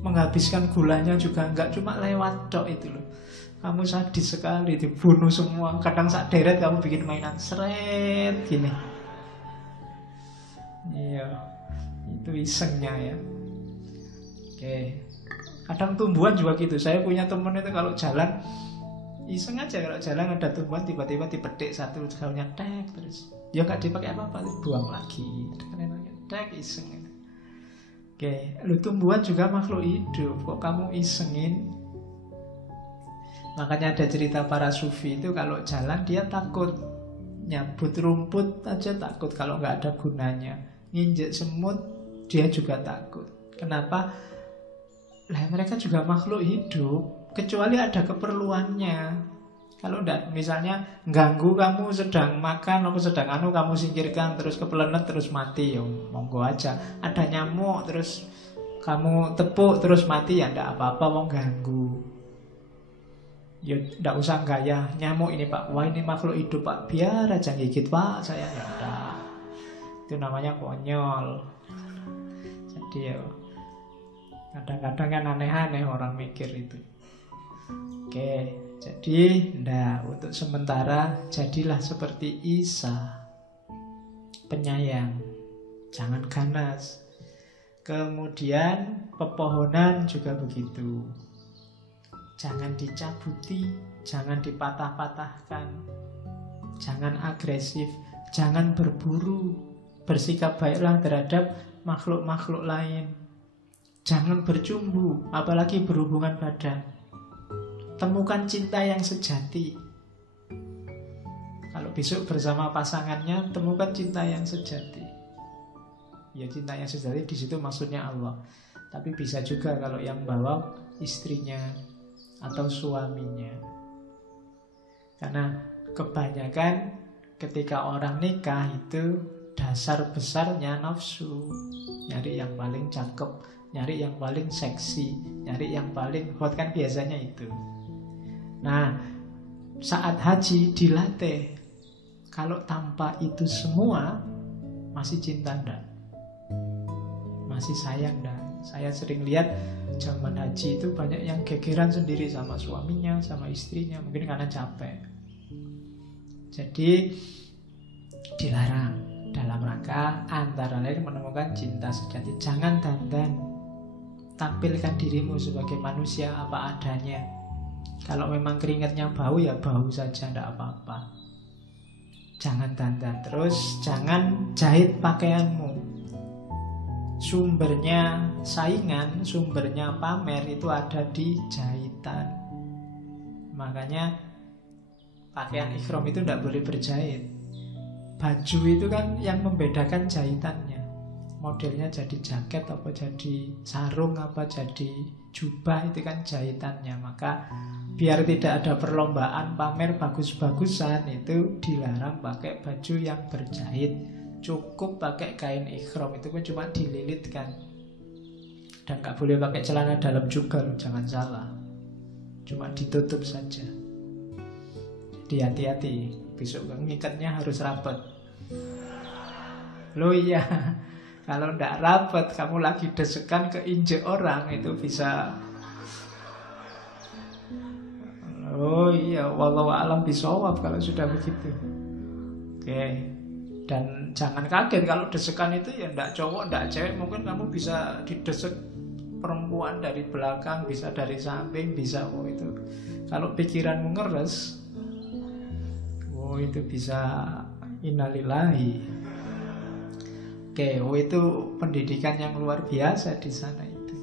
menghabiskan gulanya juga nggak, cuma lewat dok itu loh. Kamu sadis sekali, dibunuh semua. Kadang sak deret kamu bikin mainan seret gini. Iya, itu isengnya ya. Oke. Kadang tumbuhan juga gitu. Saya punya temen itu kalau jalan iseng aja, kalau jalan ada tumbuhan tiba-tiba dipetik satu, daunnya tek terus. Ya gak dipakai apa-apa, buang lagi. Tek iseng. Oke, lu tumbuhan juga makhluk hidup. Kok kamu isengin? Makanya ada cerita para sufi itu kalau jalan dia takut, nyabut rumput aja takut kalau nggak ada gunanya, nginjek semut dia juga takut. Kenapa? Lah mereka juga makhluk hidup, kecuali ada keperluannya. Kalau enggak, misalnya ganggu kamu sedang makan, kamu sedang kamu singkirkan, terus kepelenet, terus mati, ya monggo aja. Ada nyamuk, terus kamu tepuk, terus mati, ya enggak apa-apa, mau ganggu. Ya enggak usah gaya, nyamuk ini Pak, wah ini makhluk hidup Pak, biar aja gigit Pak, saya ya enggak. Itu namanya konyol. Jadi ya kadang-kadang kan aneh-aneh orang mikir itu. Oke, jadi untuk sementara jadilah seperti Isa, penyayang, jangan ganas. Kemudian pepohonan juga begitu, jangan dicabuti, jangan dipatah-patahkan, jangan agresif, jangan berburu, bersikap baiklah terhadap makhluk-makhluk lain. Jangan bercumbu, apalagi berhubungan badan. Temukan cinta yang sejati. Kalau besok bersama pasangannya, temukan cinta yang sejati. Ya cinta yang sejati di situ maksudnya Allah. Tapi bisa juga kalau yang bawa istrinya atau suaminya. Karena kebanyakan ketika orang nikah itu dasar besarnya nafsu. Nyari yang paling cakep, nyari yang paling seksi, nyari yang paling hot, kan biasanya itu. Nah, saat haji dilatih, kalau tanpa itu semua masih cinta enggak? Masih sayang enggak? Saya sering lihat zaman haji itu banyak yang gegeran sendiri sama suaminya, sama istrinya, mungkin karena capek. Jadi dilarang dalam rangka antara lain menemukan cinta sejati. Jangan dandan, tampilkan dirimu sebagai manusia apa adanya. Kalau memang keringatnya bau, ya bau saja, tidak apa-apa. Jangan dandan. Terus jangan jahit pakaianmu. Sumbernya saingan, sumbernya pamer itu ada di jahitan. Makanya pakaian ikhram itu tidak boleh berjahit. Baju itu kan yang membedakan jahitannya. Modelnya jadi jaket, apa jadi sarung, apa jadi jubah, itu kan jahitannya. Maka biar tidak ada perlombaan pamer bagus-bagusan, itu dilarang pakai baju yang berjahit. Cukup pakai kain ikhram, itu pun cuma dililitkan. Dan gak boleh pakai celana dalam juga, jangan salah. Cuma ditutup saja. Jadi hati-hati, besok ngikatnya harus rapat. Loh iya, kalau ndak rapat, kamu lagi desekan keinjek orang, itu bisa. Oh iya, wallahu a'lam bishawab kalau sudah begitu. Oke. Dan jangan kaget kalau desekan itu ya ndak cowok, ndak cewek. Mungkin kamu bisa didesek perempuan dari belakang, bisa dari samping, bisa. Oh itu, kalau pikiranmu ngeres, oh itu bisa innalillahi. Oke, oh itu pendidikan yang luar biasa di sana itu.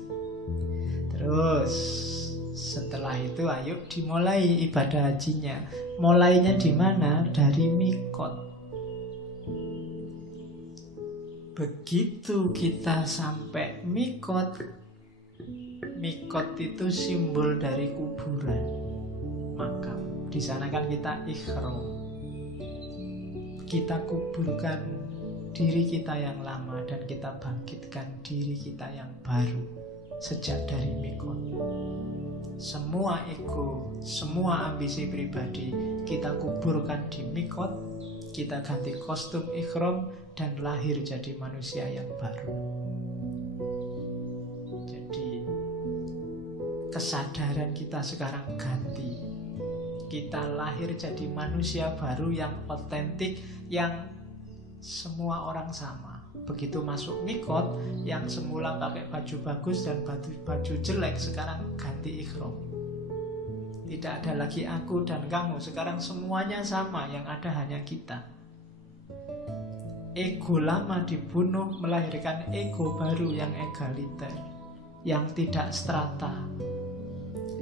Terus setelah itu ayo dimulai ibadah hajinya. Mulainya di mana? Dari mikot. Begitu kita sampai mikot, mikot itu simbol dari kuburan, makam. Di sana kan kita ikhram. Kita kuburkan diri kita yang lama dan kita bangkitkan diri kita yang baru sejak dari mikot. Semua ego, semua ambisi pribadi kita kuburkan di mikot. Kita ganti kostum ikhram dan lahir jadi manusia yang baru. Jadi kesadaran kita sekarang ganti. Kita lahir jadi manusia baru yang otentik, yang semua orang sama. Begitu masuk mikot, yang semula pakai baju bagus dan baju jelek sekarang ganti ikhram. Tidak ada lagi aku dan kamu, sekarang semuanya sama, yang ada hanya kita. Ego lama dibunuh, melahirkan ego baru yang egaliter, yang tidak strata,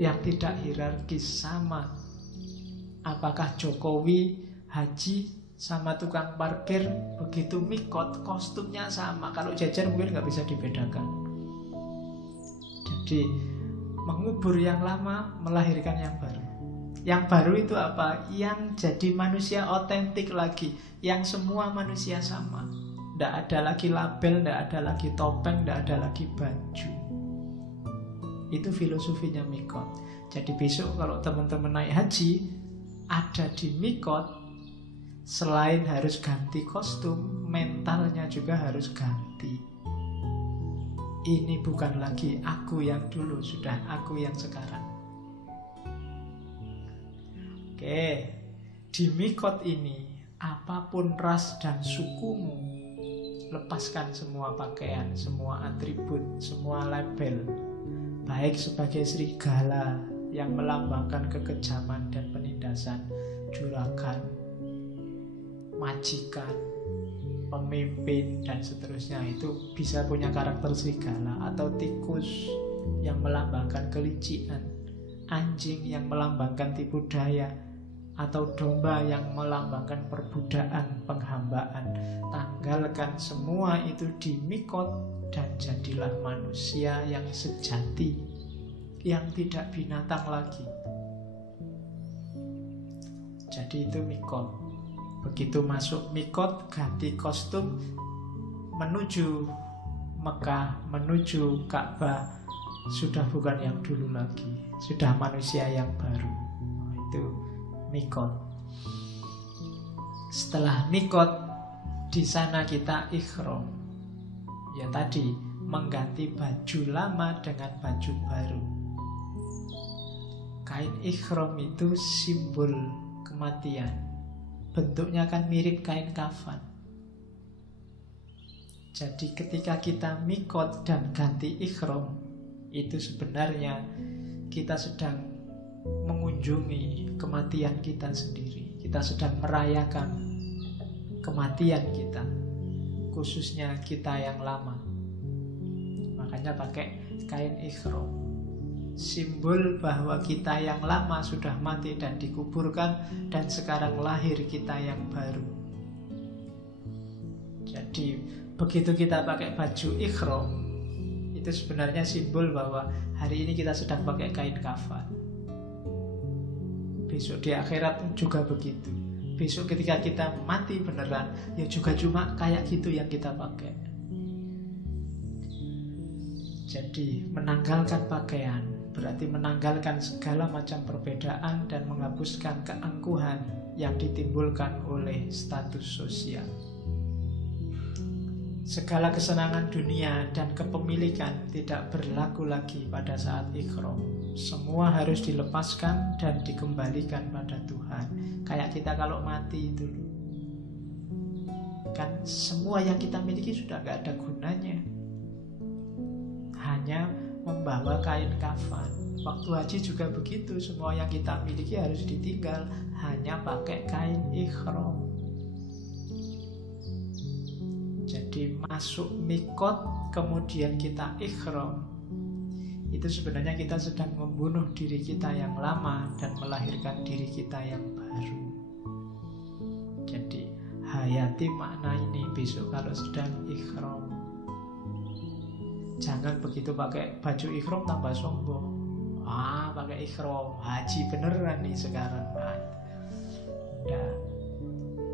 yang tidak hierarkis sama. Apakah Jokowi haji sama tukang parkir begitu mikot kostumnya sama? Kalau jajar mungkin nggak bisa dibedakan. Jadi mengubur yang lama melahirkan yang baru. Yang baru itu apa? Yang jadi manusia otentik lagi, yang semua manusia sama. Tidak ada lagi label, tidak ada lagi topeng, tidak ada lagi baju. Itu filosofinya mikot. Jadi besok kalau teman-teman naik haji, ada di mikot, selain harus ganti kostum, mentalnya juga harus ganti. Ini bukan lagi aku yang dulu, sudah aku yang sekarang. Oke, di mikot ini, apapun ras dan sukumu, lepaskan semua pakaian, semua atribut, semua label. Baik sebagai serigala yang melambangkan kekejaman dan penindasan, juragan, majikan, pemimpin, dan seterusnya, itu bisa punya karakter serigala. Atau tikus yang melambangkan kelicikan, anjing yang melambangkan tipu daya, atau domba yang melambangkan perbudakan, penghambaan. Tanggalkan semua itu di mikot dan jadilah manusia yang sejati, yang tidak binatang lagi. Jadi itu mikot. Begitu masuk mikot, ganti kostum, menuju Mekah, menuju Ka'bah, sudah bukan yang dulu lagi, sudah manusia yang baru. Itu mikot. Setelah mikot, di sana kita ikhram. Ya tadi, mengganti baju lama dengan baju baru. Kain ikhram itu simbol kematian. Bentuknya kan mirip kain kafan. Jadi ketika kita mikot dan ganti ikhram, itu sebenarnya kita sedang mengunjungi kematian kita sendiri. Kita sedang merayakan kematian kita, khususnya kita yang lama. Makanya pakai kain ikhram, simbol bahwa kita yang lama sudah mati dan dikuburkan, dan sekarang lahir kita yang baru. Jadi begitu kita pakai baju ikhram, itu sebenarnya simbol bahwa hari ini kita sedang pakai kain kafan. Besok di akhirat juga begitu. Besok ketika kita mati beneran, ya juga cuma kayak gitu yang kita pakai. Jadi menanggalkan pakaian berarti menanggalkan segala macam perbedaan dan menghapuskan keangkuhan yang ditimbulkan oleh status sosial. Segala kesenangan dunia dan kepemilikan tidak berlaku lagi pada saat ikhram. Semua harus dilepaskan dan dikembalikan pada Tuhan. Kayak kita kalau mati itu, kan semua yang kita miliki sudah gak ada gunanya, hanya membawa kain kafan. Waktu haji juga begitu, semua yang kita miliki harus ditinggal, hanya pakai kain ikhram. Jadi masuk mikot kemudian kita ikhram, itu sebenarnya kita sedang membunuh diri kita yang lama dan melahirkan diri kita yang baru. Jadi hayati makna ini besok kalau sedang ikhram. Jangan begitu pakai baju ikhram tambah sombong. Pakai ikhram haji beneran nih sekarang. Udah.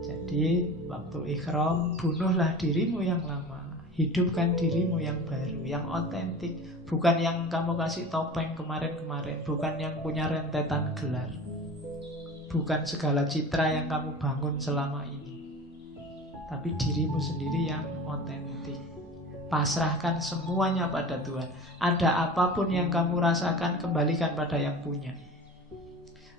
Jadi waktu ikhram, bunuhlah dirimu yang lama, hidupkan dirimu yang baru, yang otentik. Bukan yang kamu kasih topeng kemarin-kemarin, bukan yang punya rentetan gelar, bukan segala citra yang kamu bangun selama ini, tapi dirimu sendiri yang otentik. Pasrahkan semuanya pada Tuhan. Ada apapun yang kamu rasakan, kembalikan pada yang punya.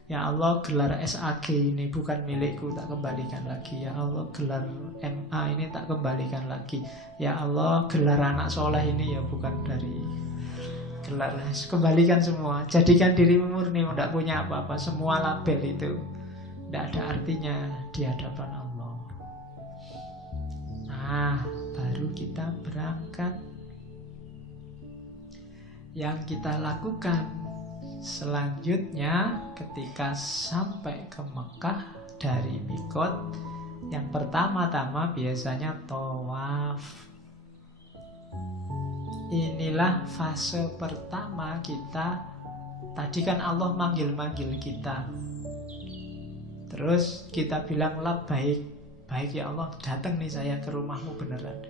Ya Allah, gelar SAG ini bukan milikku, tak kembalikan lagi. Ya Allah, gelar MA ini tak kembalikan lagi. Ya Allah, gelar anak soleh ini ya bukan dari gelar. Kembalikan semua. Jadikan dirimu murni, tidak punya apa-apa. Semua label itu tidak ada artinya di hadapan Allah. Nah, baru kita berangkat. Yang kita lakukan Selanjutnya ketika sampai ke Mekah dari mikot, yang pertama-tama biasanya tawaf. Inilah fase pertama kita. Tadi kan Allah manggil-manggil kita, terus kita bilang labbaik, baik ya Allah, datang nih saya ke rumahmu beneran.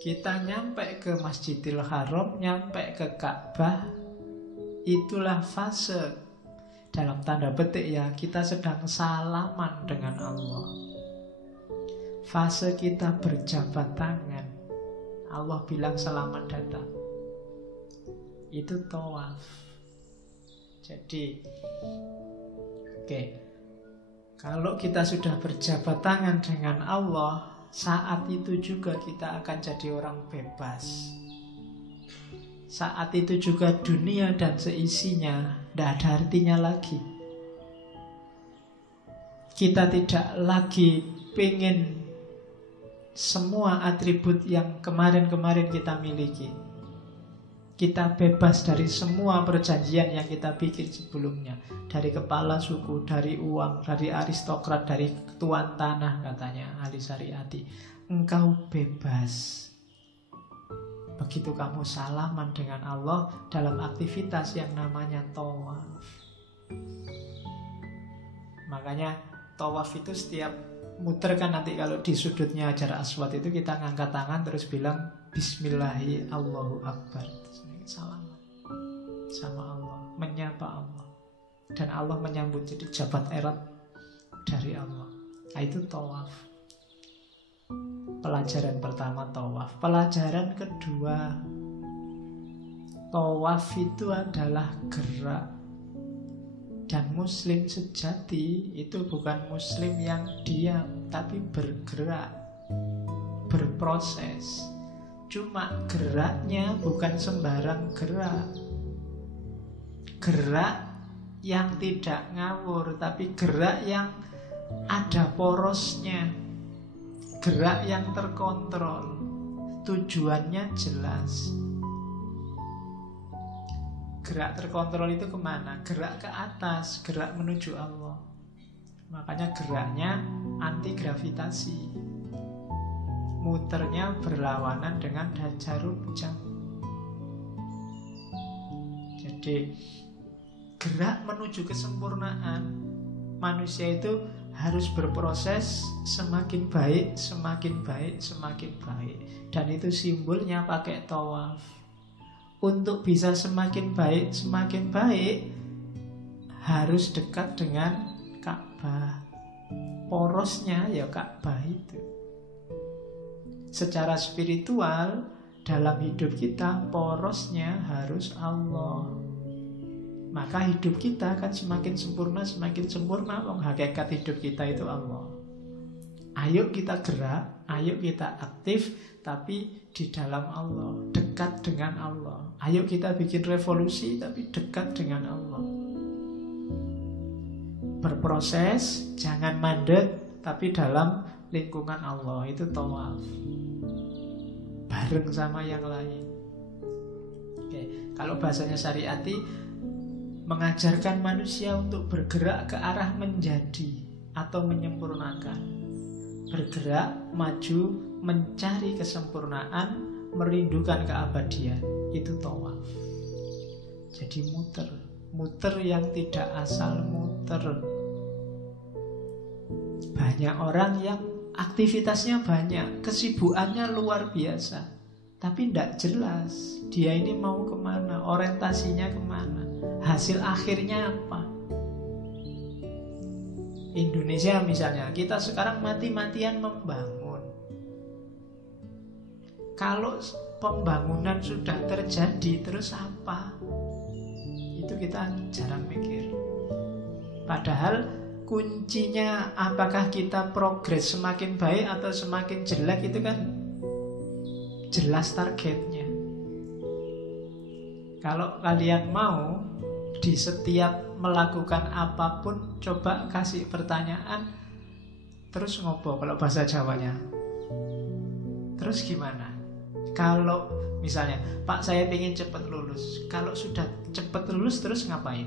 Kita nyampe ke Masjidil Haram, nyampe ke Ka'bah. Itulah fase, dalam tanda petik ya, kita sedang salaman dengan Allah. Fase kita berjabat tangan, Allah bilang selamat datang. Itu tawaf. Jadi oke, kalau kita sudah berjabat tangan dengan Allah, saat itu juga kita akan jadi orang bebas. Saat itu juga dunia dan seisinya tidak ada artinya lagi. Kita tidak lagi pengen semua atribut yang kemarin-kemarin kita miliki. Kita bebas dari semua perjanjian yang kita bikin sebelumnya. Dari kepala suku, dari uang, dari aristokrat, dari tuan tanah, katanya ahli syariati. Engkau bebas. Begitu kamu salaman dengan Allah dalam aktivitas yang namanya tawaf. Makanya tawaf itu setiap muter kan, nanti kalau di sudutnya Hajar Aswad itu kita ngangkat tangan terus bilang Bismillahi Allahu Akbar. Salaman sama Allah, menyapa Allah, dan Allah menyambut, jadi jabat erat dari Allah. Nah, itu tawaf. Pelajaran pertama tawaf. Pelajaran kedua, tawaf itu adalah gerak. Dan muslim sejati itu bukan muslim yang diam, tapi bergerak, berproses. Cuma geraknya bukan sembarang gerak. Gerak yang tidak ngawur, tapi gerak yang ada porosnya. Gerak yang terkontrol. Tujuannya jelas. Gerak terkontrol itu kemana? Gerak ke atas, gerak menuju Allah. Makanya geraknya anti gravitasi. Muternya berlawanan dengan jarum jam. Jadi gerak menuju kesempurnaan. Manusia itu harus berproses, semakin baik, semakin baik, semakin baik. Dan itu simbolnya pakai tawaf. Untuk bisa semakin baik, semakin baik, harus dekat dengan Ka'bah. Porosnya ya Ka'bah itu. Secara spiritual, dalam hidup kita porosnya harus Allah. Maka hidup kita akan semakin sempurna, semakin sempurna. Hakikat hidup kita itu Allah. Ayo kita gerak, ayo kita aktif, tapi di dalam Allah, dekat dengan Allah. Ayo kita bikin revolusi, tapi dekat dengan Allah. Berproses, jangan mandek, tapi dalam lingkungan Allah. Itu tawaf, bareng sama yang lain. Oke, kalau bahasanya syariati, mengajarkan manusia untuk bergerak ke arah menjadi atau menyempurnakan. Bergerak, maju, mencari kesempurnaan, merindukan keabadian. Itu tawaf. Jadi muter. Muter yang tidak asal muter. Banyak orang yang aktivitasnya banyak, kesibukannya luar biasa, tapi tidak jelas dia ini mau kemana, orientasinya kemana, hasil akhirnya apa. Indonesia misalnya, kita sekarang mati-matian membangun. Kalau pembangunan sudah terjadi, terus apa? Itu kita jarang mikir. Padahal kuncinya apakah kita progres semakin baik atau semakin jelek itu kan jelas targetnya. Kalau kalian mau di setiap melakukan apapun, coba kasih pertanyaan, terus ngopo kalau bahasa Jawanya. Terus gimana? Kalau misalnya, Pak saya ingin cepat lulus. Kalau sudah cepat lulus terus ngapain?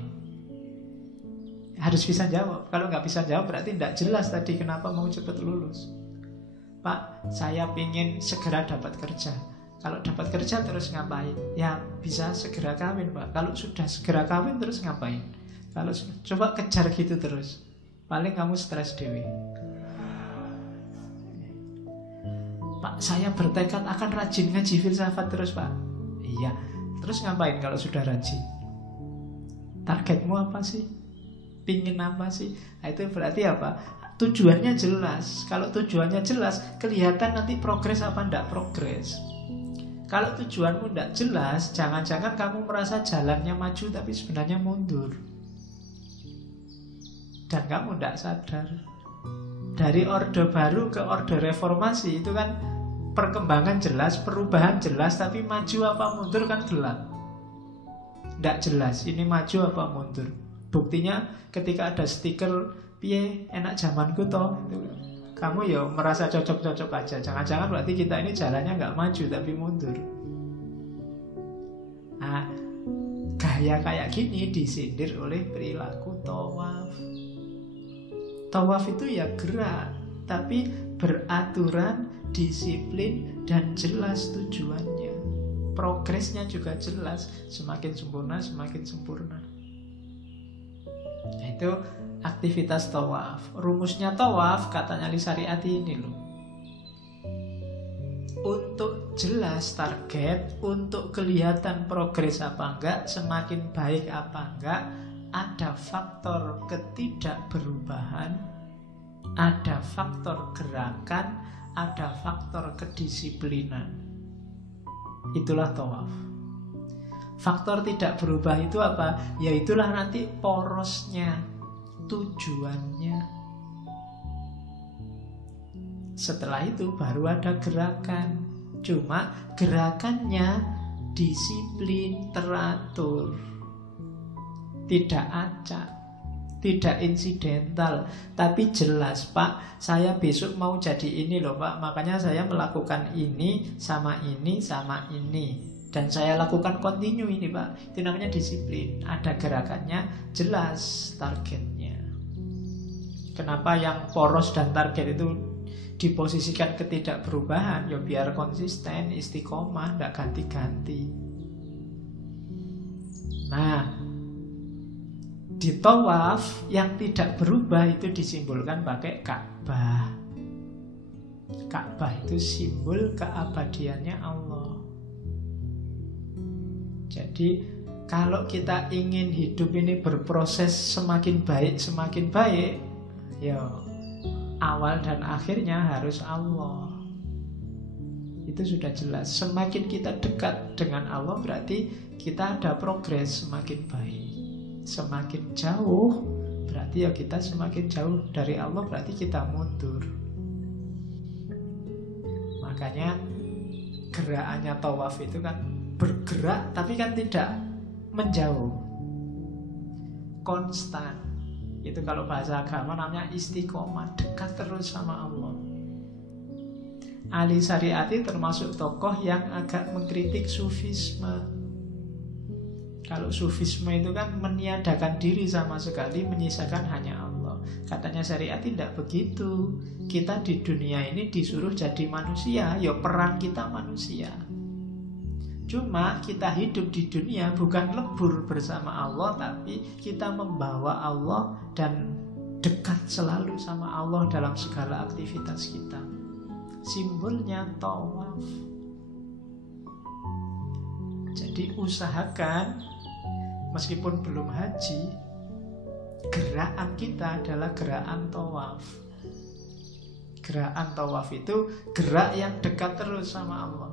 Harus bisa jawab. Kalau nggak bisa jawab berarti tidak jelas tadi kenapa mau cepat lulus. Pak, saya ingin segera dapat kerja. Kalau dapat kerja terus ngapain? Ya bisa segera kawin, Pak. Kalau sudah segera kawin terus ngapain? Kalau coba kejar gitu terus, paling kamu stres dewi. Pak, saya bertekad akan rajin ngaji filsafat terus, Pak. Iya. Terus ngapain kalau sudah rajin? Targetmu apa sih? Pingin apa sih? Nah, itu berarti apa? Tujuannya jelas. Kalau tujuannya jelas, kelihatan nanti progres apa enggak progres. Kalau tujuanmu enggak jelas, jangan-jangan kamu merasa jalannya maju tapi sebenarnya mundur. Dan kamu enggak sadar. Dari Orde Baru ke Orde Reformasi itu kan perkembangan jelas, perubahan jelas, tapi maju apa mundur kan gelap. Enggak jelas, ini maju apa mundur. Buktinya ketika ada stiker piye enak zamanku toh, kamu ya merasa cocok-cocok aja. Jangan-jangan berarti kita ini jalannya nggak maju tapi mundur. Nah, gaya kayak gini disindir oleh perilaku tawaf. Tawaf itu ya gerak, tapi beraturan, disiplin, dan jelas tujuannya. Progresnya juga jelas, semakin sempurna, semakin sempurna. Nah, itu aktivitas tawaf. Rumusnya tawaf katanya Syariati ini loh. Untuk jelas target, untuk kelihatan progres apa enggak, semakin baik apa enggak, ada faktor ketidakberubahan, ada faktor gerakan, ada faktor kedisiplinan. Itulah tawaf. Faktor tidak berubah itu apa? Yaitulah nanti porosnya, tujuannya. Setelah itu baru ada gerakan. Cuma gerakannya disiplin, teratur, tidak acak, tidak insidental, tapi jelas. Pak, saya besok mau jadi ini loh Pak, makanya saya melakukan ini sama ini sama ini. Dan saya lakukan kontinu ini Pak. Itu namanya disiplin. Ada gerakannya, jelas targetnya. Kenapa yang poros dan target itu diposisikan ketidakberubahan? Ya biar konsisten, istiqomah, tidak ganti-ganti. Nah, di tawaf yang tidak berubah itu disimbolkan pakai Ka'bah. Ka'bah itu simbol keabadiannya Allah. Jadi kalau kita ingin hidup ini berproses semakin baik, ya awal dan akhirnya harus Allah. Itu sudah jelas. Semakin kita dekat dengan Allah berarti kita ada progres semakin baik. Semakin jauh berarti ya kita semakin jauh dari Allah, berarti kita mundur. Makanya gerakannya tawaf itu kan bergerak tapi kan tidak menjauh, konstan. Itu kalau bahasa agama namanya istiqomah, dekat terus sama Allah. Ali Syariati termasuk tokoh yang agak mengkritik sufisme. Kalau sufisme itu kan meniadakan diri sama sekali, menyisakan hanya Allah. Katanya Syariati tidak begitu. Kita di dunia ini disuruh jadi manusia, ya peran kita manusia. Cuma kita hidup di dunia bukan lebur bersama Allah, tapi kita membawa Allah dan dekat selalu sama Allah dalam segala aktivitas kita. Simbolnya tawaf. Jadi usahakan meskipun belum haji, gerakan kita adalah gerakan tawaf. Gerakan tawaf itu gerak yang dekat terus sama Allah.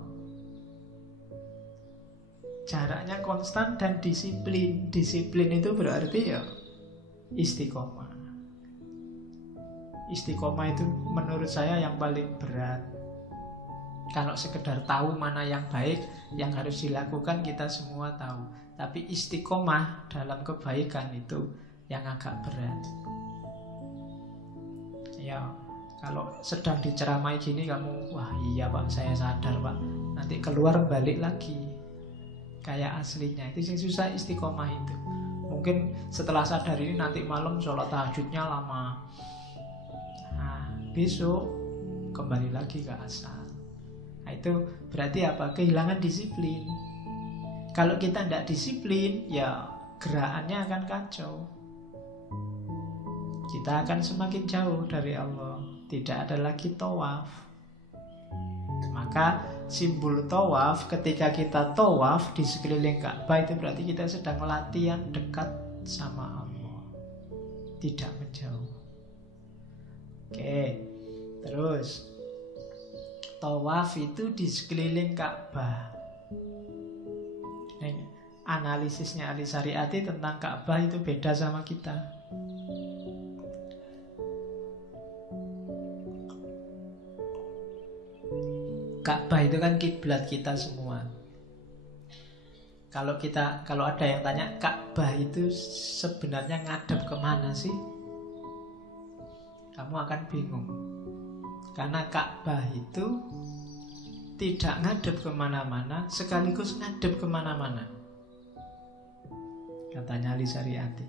Jaraknya konstan dan disiplin. Disiplin itu berarti ya istiqomah. Istiqomah itu menurut saya yang paling berat. Kalau sekedar tahu mana yang baik, yang harus dilakukan kita semua tahu. Tapi istiqomah dalam kebaikan itu yang agak berat. Ya, kalau sedang diceramai gini kamu, wah iya Pak, saya sadar Pak, nanti keluar balik lagi kayak aslinya. Itu yang susah istiqomah itu. Mungkin setelah sadar ini nanti malam sholat tahajudnya lama, nah besok kembali lagi ke asal. Nah itu berarti apa? Kehilangan disiplin. Kalau kita tidak disiplin, ya gerakannya akan kacau. Kita akan semakin jauh dari Allah. Tidak ada lagi tawaf. Maka simbol tawaf, ketika kita tawaf di sekeliling Ka'bah, itu berarti kita sedang latihan dekat sama Allah, tidak menjauh. Oke, terus tawaf itu di sekeliling Ka'bah. Analisisnya Ali Syariati tentang Ka'bah itu beda sama kita. Ka'bah itu kan kiblat kita semua. Kalau ada yang tanya Ka'bah itu sebenarnya ngadep kemana sih, kamu akan bingung. Karena Ka'bah itu tidak ngadep kemana-mana, sekaligus ngadep kemana-mana. Katanya Ali Syariati,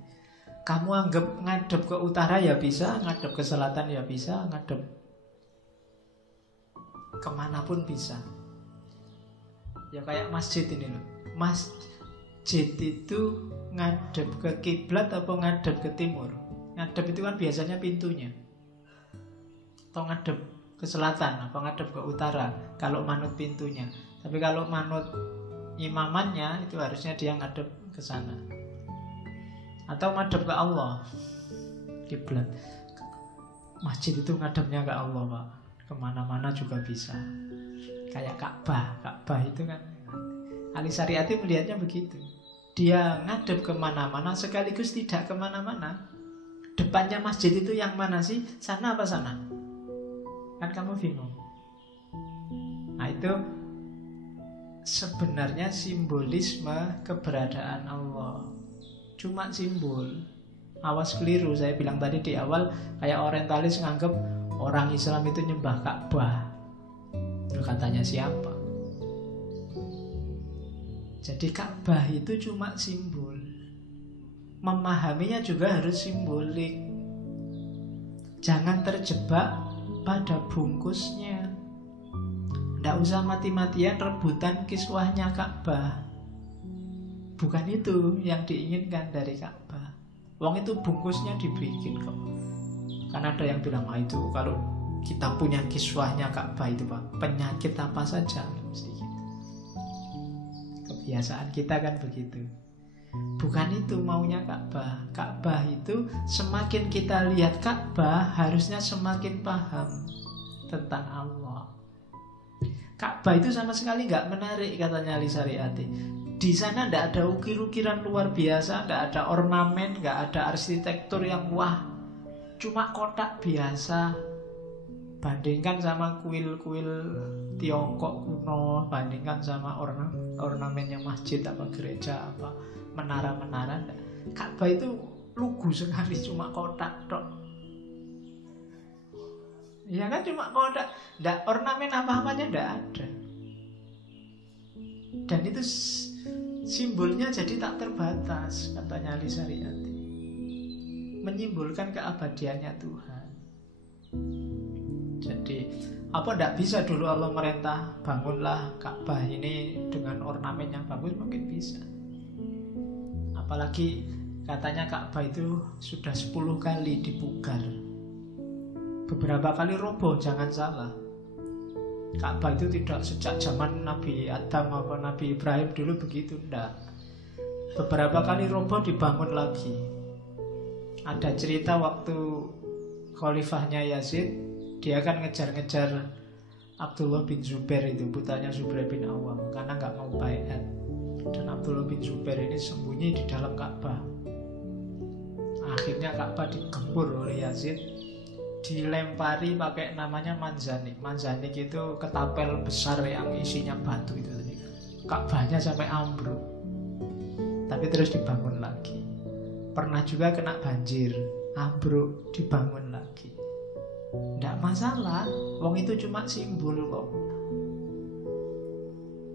kamu anggap ngadep ke utara ya bisa, ngadep ke selatan ya bisa, ngadep kemanapun bisa. Ya kayak masjid ini loh. Masjid itu ngadep ke kiblat atau ngadep ke timur? Ngadep itu kan biasanya pintunya. Atau ngadep ke selatan atau ngadep ke utara kalau manut pintunya. Tapi kalau manut imamannya itu harusnya dia ngadep ke sana. Atau ngadep ke Allah. Kiblat. Masjid itu ngadepnya ke Allah, Pak. Kemana-mana juga bisa. Kayak Ka'bah. Ka'bah itu kan Ali Syariati melihatnya begitu. Dia ngadep kemana-mana sekaligus tidak kemana-mana. Depannya masjid itu yang mana sih? Sana apa sana? Kan kamu bingung. Nah itu sebenarnya simbolisme keberadaan Allah. Cuma simbol. Awas keliru, saya bilang tadi di awal, kayak orientalis nganggep orang Islam itu nyembah Ka'bah. Itu katanya siapa? Jadi Ka'bah itu cuma simbol. Memahaminya juga harus simbolik. Jangan terjebak pada bungkusnya. Tidak usah mati-matian rebutan kiswahnya Ka'bah. Bukan itu yang diinginkan dari Ka'bah. Wong itu bungkusnya dibikin kok. Karena ada yang bilang, itu kalau kita punya kiswahnya Ka'bah itu Pak, penyakit apa saja mesti gitu. Kebiasaan kita kan begitu. Bukan itu maunya Ka'bah. Ka'bah itu semakin kita lihat Ka'bah, harusnya semakin paham tentang Allah. Ka'bah itu sama sekali nggak menarik, katanya Ali Syariati. Di sana nggak ada ukir-ukiran luar biasa, nggak ada ornamen, nggak ada arsitektur yang wah. Cuma kotak biasa. Bandingkan sama kuil-kuil Tiongkok kuno, bandingkan sama ornamennya masjid apa gereja apa menara-menara. Ka'bah itu lugu sekali, cuma kotak tok. Ya kan cuma kotak, ndak ornamen apa-apanya ndak ada. Dan itu simbolnya jadi tak terbatas, katanya Ali Syariati. Menyimbolkan keabadiannya Tuhan. Jadi apa tidak bisa dulu Allah merintah bangunlah Ka'bah ini dengan ornamen yang bagus? Mungkin bisa. Apalagi katanya Ka'bah itu sudah 10 kali dipugar, beberapa kali roboh. Jangan salah, Ka'bah itu tidak sejak zaman Nabi Adam atau Nabi Ibrahim dulu begitu, enggak. Beberapa kali roboh, dibangun lagi. Ada cerita waktu khalifahnya Yazid, dia kan ngejar-ngejar Abdullah bin Zubair itu, putranya Zubair bin Awam, karena nggak mau baiat. Dan Abdullah bin Zubair ini sembunyi di dalam Ka'bah. Akhirnya Ka'bah digempur oleh Yazid, dilempari pakai namanya manzanik. Manzanik itu ketapel besar yang isinya batu itu. Ka'bahnya sampai ambruk, tapi terus dibangun lagi. Pernah juga kena banjir, ambruk, dibangun lagi. Tidak masalah, wong itu cuma simbol kok.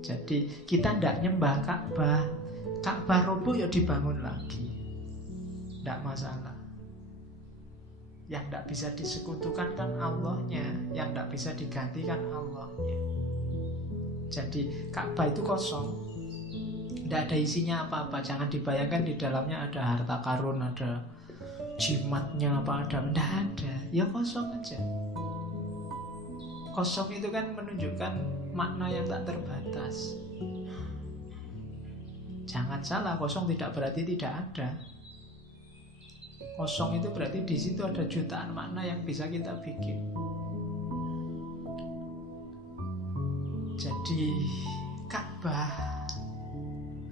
Jadi kita tidak nyembah Ka'bah. Ka'bah roboh ya dibangun lagi, tidak masalah. Yang tidak bisa disekutukan kan Allahnya, yang tidak bisa digantikan Allahnya. Jadi Ka'bah itu kosong, tidak ada isinya apa-apa. Jangan dibayangkan di dalamnya ada harta karun, ada jimatnya apa, ada. Tidak ada, ya kosong aja. Kosong itu kan menunjukkan makna yang tak terbatas. Jangan salah, kosong tidak berarti tidak ada. Kosong itu berarti di situ ada jutaan makna yang bisa kita bikin. Jadi Ka'bah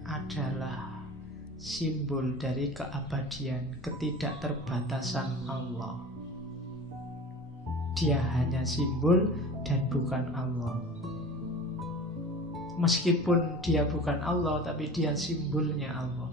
adalah simbol dari keabadian, ketidakterbatasan Allah. Dia hanya simbol dan bukan Allah. Meskipun dia bukan Allah, tapi dia simbolnya Allah.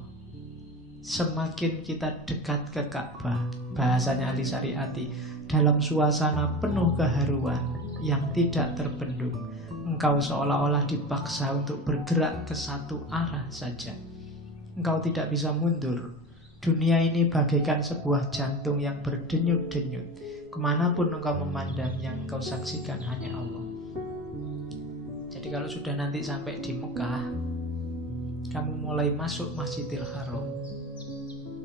Semakin kita dekat ke Ka'bah, bahasanya Ali Syariati, dalam suasana penuh keharuan yang tidak terbendung, engkau seolah-olah dipaksa untuk bergerak ke satu arah saja. Engkau tidak bisa mundur. Dunia ini bagaikan sebuah jantung yang berdenyut-denyut. Kemanapun engkau memandang, yang engkau saksikan hanya Allah. Jadi kalau sudah nanti sampai di Mekah, kamu mulai masuk Masjidil Haram,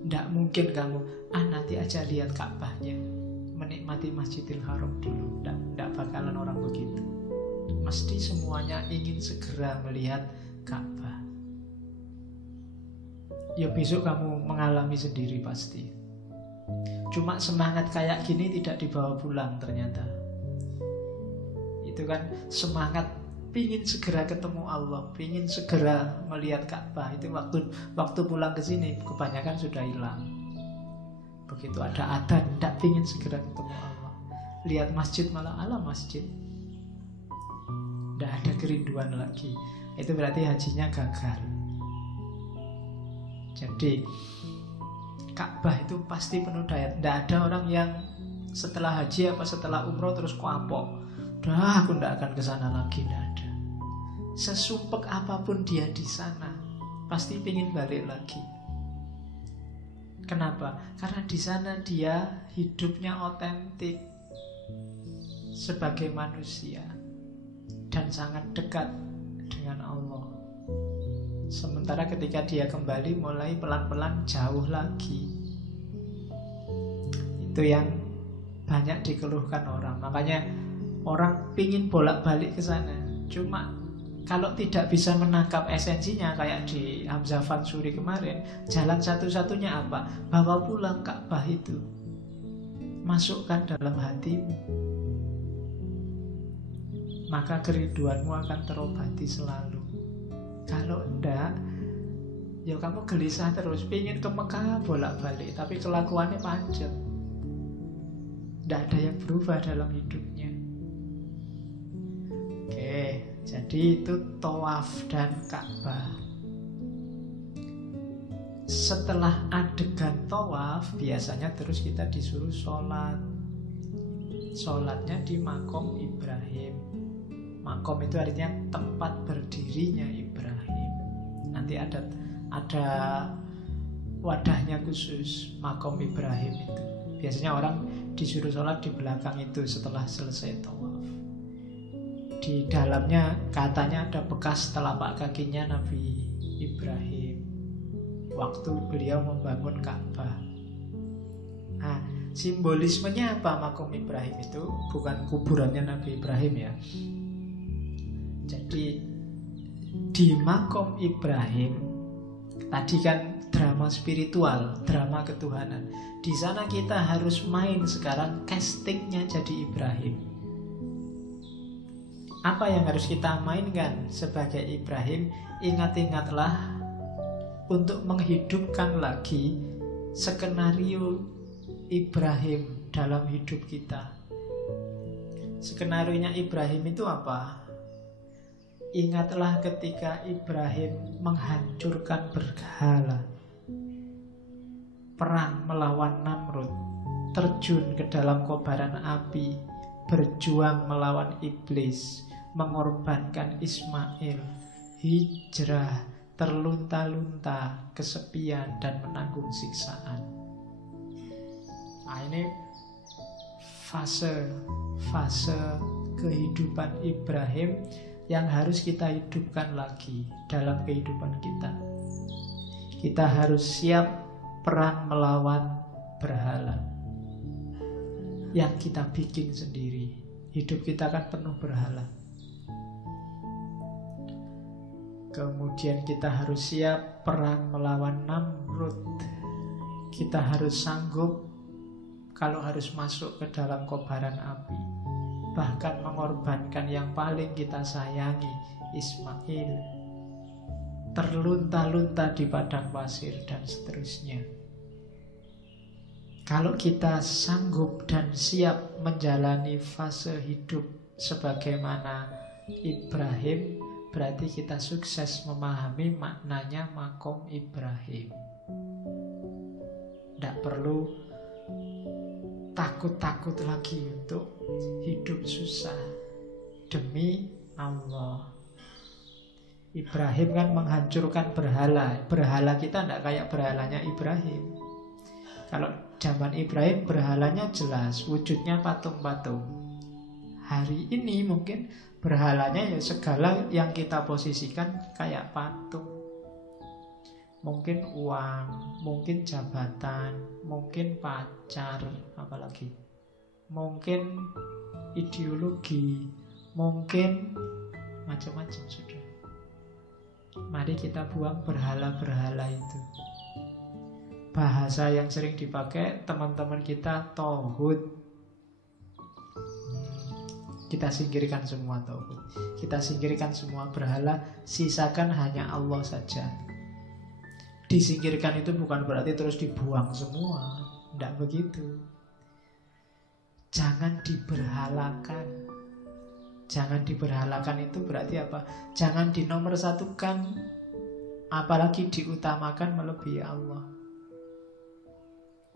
tidak mungkin kamu nanti aja lihat Ka'bahnya, menikmati Masjidil Haram dulu. Tidak bakalan orang begitu. Mesti semuanya ingin segera melihat Ka'bah. Ya besok kamu mengalami sendiri pasti. Cuma semangat kayak gini tidak dibawa pulang ternyata. Itu kan semangat pingin segera ketemu Allah, pingin segera melihat Ka'bah. Itu waktu pulang ke sini kebanyakan sudah hilang. Begitu ada adzan, tidak pingin segera ketemu Allah. Lihat masjid malah ala masjid, tidak ada kerinduan lagi. Itu berarti hajinya gagal. Jadi Ka'bah itu pasti penuh daya. Tidak ada orang yang setelah haji apa setelah umroh terus kapok, dah aku tidak akan ke sana lagi. Tidak ada. Sesumpek apapun dia di sana, pasti ingin balik lagi. Kenapa? Karena di sana dia hidupnya otentik sebagai manusia dan sangat dekat dengan Allah. Sementara ketika dia kembali mulai pelan-pelan jauh lagi. Itu yang banyak dikeluhkan orang. Makanya orang pingin bolak-balik ke sana. Cuma kalau tidak bisa menangkap esensinya kayak di Hamzah Fansuri kemarin, jalan satu-satunya apa? Bawa pulang Ka'bah itu, masukkan dalam hatimu, maka kerinduanmu akan terobati selalu. Kalau enggak, ya kamu gelisah terus, pingin ke Mekah bolak-balik, tapi kelakuannya panjang. Tidak ada yang berubah dalam hidupnya. Oke, jadi itu tawaf dan Ka'bah. Setelah adegan tawaf, biasanya terus kita disuruh sholat. Sholatnya di makom Ibrahim. Makom itu artinya tempat berdirinya Ibrahim. Nanti ada wadahnya khusus, makom Ibrahim itu. Biasanya orang disuruh sholat di belakang itu setelah selesai tawaf. Di dalamnya katanya ada bekas telapak kakinya Nabi Ibrahim waktu beliau membangun Ka'bah. Nah, simbolismenya apa makom Ibrahim itu? Bukan kuburannya Nabi Ibrahim ya. Jadi di makom Ibrahim tadi kan drama spiritual, drama ketuhanan. Di sana kita harus main sekarang castingnya jadi Ibrahim. Apa yang harus kita mainkan sebagai Ibrahim? Ingat-ingatlah untuk menghidupkan lagi skenario Ibrahim dalam hidup kita. Skenarionya Ibrahim itu apa? Ingatlah ketika Ibrahim menghancurkan berhala, perang melawan Namrud, terjun ke dalam kobaran api, berjuang melawan iblis, mengorbankan Ismail, hijrah, terlunta-lunta, kesepian, dan menanggung siksaan. Nah, ini fase kehidupan Ibrahim yang harus kita hidupkan lagi dalam kehidupan kita. Kita harus siap perang melawan berhala yang kita bikin sendiri. Hidup kita kan penuh berhala. Kemudian kita harus siap perang melawan Namrud. Kita harus sanggup kalau harus masuk ke dalam kobaran api, bahkan mengorbankan yang paling kita sayangi, Ismail, terlunta-lunta di padang pasir, dan seterusnya. Kalau kita sanggup dan siap menjalani fase hidup sebagaimana Ibrahim, berarti kita sukses memahami maknanya makom Ibrahim. Tidak perlu takut-takut lagi untuk hidup susah demi Allah. Ibrahim kan menghancurkan berhala. Berhala kita tidak kayak berhalanya Ibrahim. Kalau zaman Ibrahim berhalanya jelas, wujudnya patung-patung. Hari ini mungkin berhalanya ya segala yang kita posisikan kayak patung. Mungkin uang, mungkin jabatan, mungkin pacar, apalagi mungkin ideologi, mungkin macam-macam sudah. Mari kita buang berhala-berhala itu. Bahasa yang sering dipakai teman-teman kita tauhid. Kita singkirkan semua tauhid. Kita singkirkan semua berhala, sisakan hanya Allah saja. Disingkirkan itu bukan berarti terus dibuang semua. Tidak begitu. Jangan diberhalakan. Jangan diberhalakan itu berarti apa? Jangan dinomorsatukan, apalagi diutamakan melebihi Allah.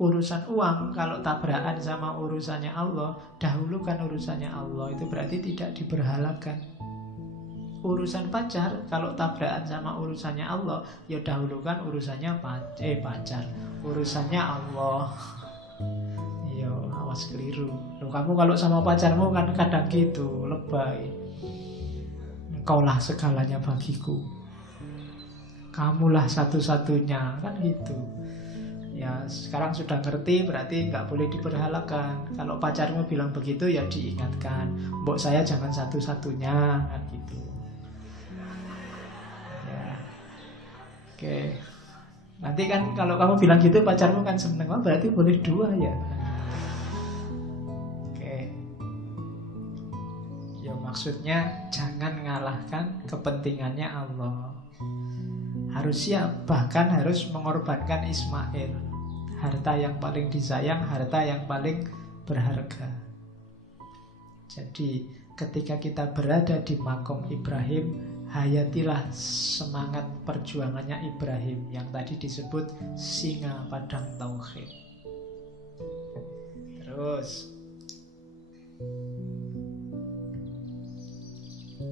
Urusan uang kalau tabrakan sama urusannya Allah, dahulukan urusannya Allah. Itu berarti tidak diberhalakan. Urusan pacar kalau tabrakan sama urusannya Allah, ya dahulukan urusannya pacar, urusannya Allah. Yo, awas keliru. Loh, kamu kalau sama pacarmu kan kadang gitu, lebay. Engkaulah segalanya bagiku, kamulah satu-satunya, kan gitu. Ya sekarang sudah ngerti, berarti nggak boleh diberhalakan. Kalau pacarmu bilang begitu ya diingatkan, mbok saya jangan satu-satunya, kan gitu. Oke. Nanti kan kalau kamu bilang gitu pacarmu kan seneng, oh, berarti boleh dua ya. Oke. Ya maksudnya jangan ngalahkan kepentingannya Allah. Harus siap, bahkan harus mengorbankan Ismail, harta yang paling disayang, harta yang paling berharga. Jadi ketika kita berada di makom Ibrahim, hayatilah semangat perjuangannya Ibrahim yang tadi disebut singa padang tauhid. Terus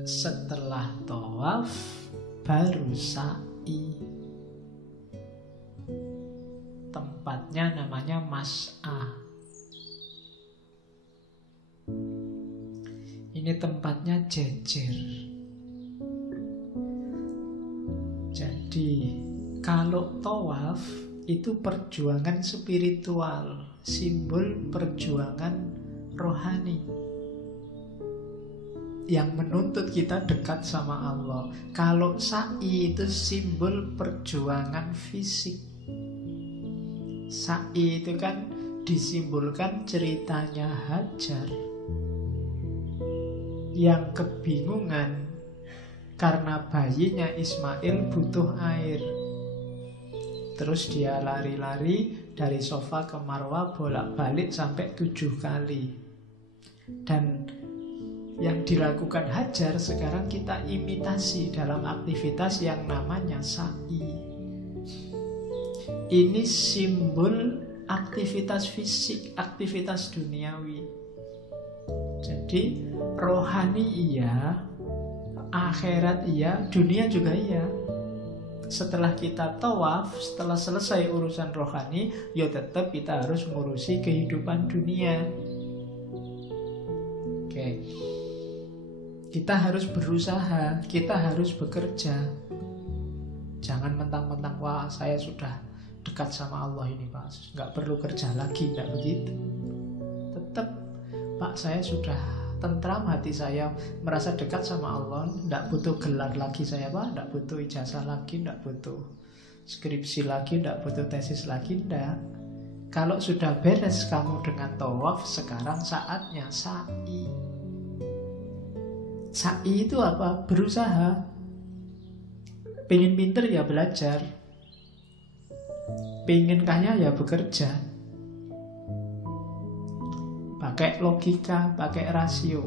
setelah tawaf baru sa'i. Tempatnya namanya Mas'ah. Ini tempatnya jejer. Jadi kalau tawaf itu perjuangan spiritual, simbol perjuangan rohani yang menuntut kita dekat sama Allah. Kalau sa'i itu simbol perjuangan fisik. Sa'i itu kan disimbolkan ceritanya Hajar yang kebingungan karena bayinya Ismail butuh air. Terus dia lari-lari dari Sofa ke Marwah bolak-balik sampai 7 kali. Dan yang dilakukan Hajar sekarang kita imitasi dalam aktivitas yang namanya sa'i. Ini simbol aktivitas fisik, aktivitas duniawi. Jadi rohani iya, akhirat iya, dunia juga iya. Setelah kita tawaf, setelah selesai urusan rohani, ya tetap kita harus ngurusi kehidupan dunia. Oke. Kita harus berusaha, kita harus bekerja. Jangan mentang-mentang, wah saya sudah dekat sama Allah ini Pak, nggak perlu kerja lagi, nggak begitu. Tetap, Pak saya sudah tentram, hati saya merasa dekat sama Allah, tidak butuh gelar lagi saya Pak, tidak butuh ijazah lagi, tidak butuh skripsi lagi, tidak butuh tesis lagi, tidak. Kalau sudah beres kamu dengan tawaf, sekarang saatnya sa'i. Sa'i itu apa? Berusaha. Pengen pinter ya belajar, pengen kaya ya bekerja. Pakai logika, pakai rasio.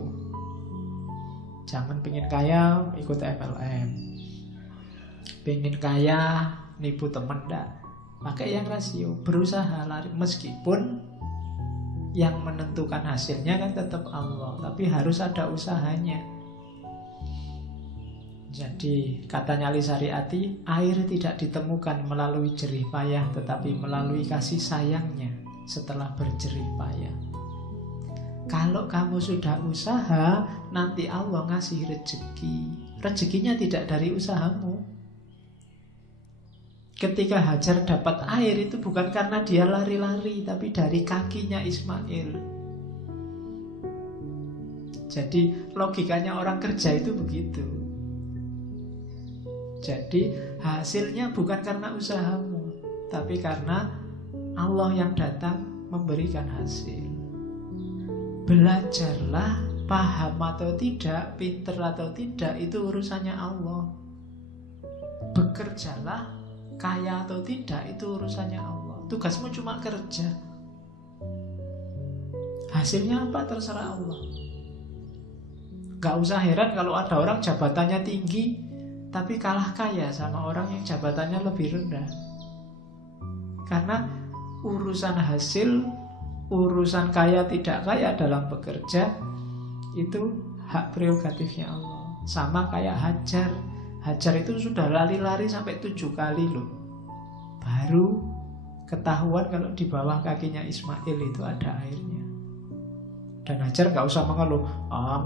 Jangan pengen kaya ikut MLM, pengen kaya nipu temen, enggak. Pakai yang rasio, berusaha lari. Meskipun yang menentukan hasilnya kan tetap Allah, tapi harus ada usahanya. Jadi katanya Ali Syariati, air tidak ditemukan melalui jerih payah, tetapi melalui kasih sayangnya setelah berjerih payah. Kalau kamu sudah usaha, nanti Allah ngasih rezeki. Rezekinya tidak dari usahamu. Ketika Hajar dapat air itu bukan karena dia lari-lari, tapi dari kakinya Ismail. Jadi logikanya orang kerja itu begitu. Jadi hasilnya bukan karena usahamu, tapi karena Allah yang datang memberikan hasil. Belajarlah, paham atau tidak, pinter atau tidak, itu urusannya Allah. Bekerjalah, kaya atau tidak, itu urusannya Allah. Tugasmu cuma kerja. Hasilnya apa terserah Allah. Gak usah heran kalau ada orang jabatannya tinggi tapi kalah kaya sama orang yang jabatannya lebih rendah. Karena urusan hasil, urusan kaya tidak kaya dalam bekerja, itu hak prerogatifnya Allah. Sama kayak Hajar. Hajar itu sudah lari-lari sampai 7 kali loh, baru ketahuan kalau di bawah kakinya Ismail itu ada airnya. Dan Hajar gak usah mengeluh,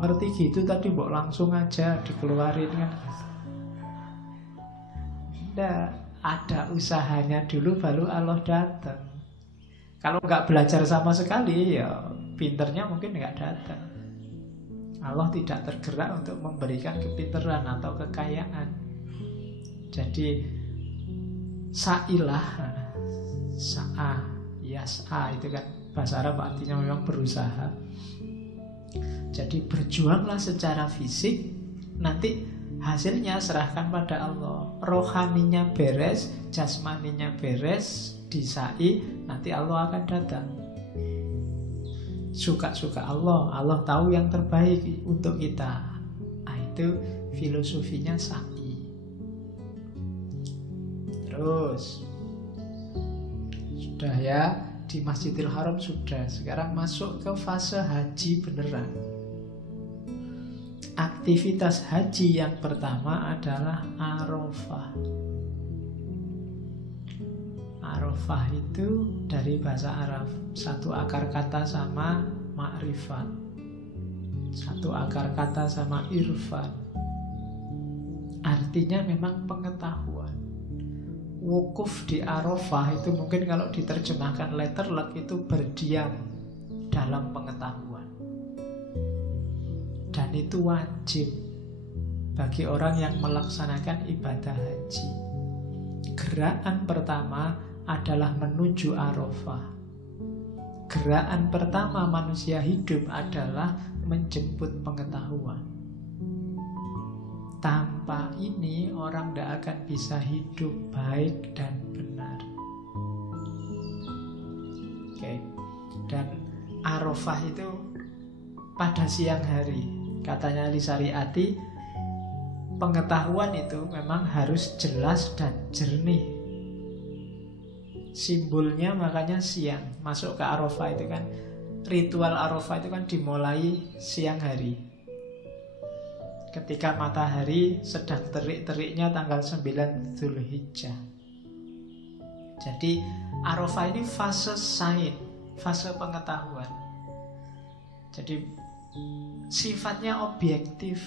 ngerti gitu tadi mbok langsung aja dikeluarin kan. Nggak, ada usahanya dulu baru Allah datang. Kalau nggak belajar sama sekali, ya pinternya mungkin nggak datang. Allah tidak tergerak untuk memberikan kepinteran atau kekayaan. Jadi sa'ilah, sa'a, yas'a itu kan bahasa Arab artinya memang berusaha. Jadi berjuanglah secara fisik, nanti hasilnya serahkan pada Allah. Rohaninya beres, jasmaninya beres, disai, nanti Allah akan datang. Suka-suka Allah, Allah tahu yang terbaik untuk kita. Itu filosofinya sa'i. Terus sudah ya, di Masjidil Haram sudah. Sekarang masuk ke fase haji beneran. Aktivitas haji yang pertama adalah Arafah. Arafah itu dari bahasa Arab, satu akar kata sama ma'rifat, satu akar kata sama irfan. Artinya memang pengetahuan. Wukuf di Arafah itu mungkin kalau diterjemahkan letterlek itu berdiam dalam pengetahuan. Dan itu wajib bagi orang yang melaksanakan ibadah haji. Gerakan pertama adalah menuju Arafah. Gerakan pertama manusia hidup adalah menjemput pengetahuan. Tanpa ini orang tidak akan bisa hidup baik dan benar. Oke. Dan Arafah itu pada siang hari. Katanya Ali Syariati, pengetahuan itu memang harus jelas dan jernih. Simbolnya makanya siang. Masuk ke Arafah itu kan, ritual Arafah itu kan dimulai siang hari. ketika matahari sedang terik-teriknya tanggal 9 Dzulhijjah. Jadi Arafah ini fase sains, fase pengetahuan. Jadi sifatnya objektif,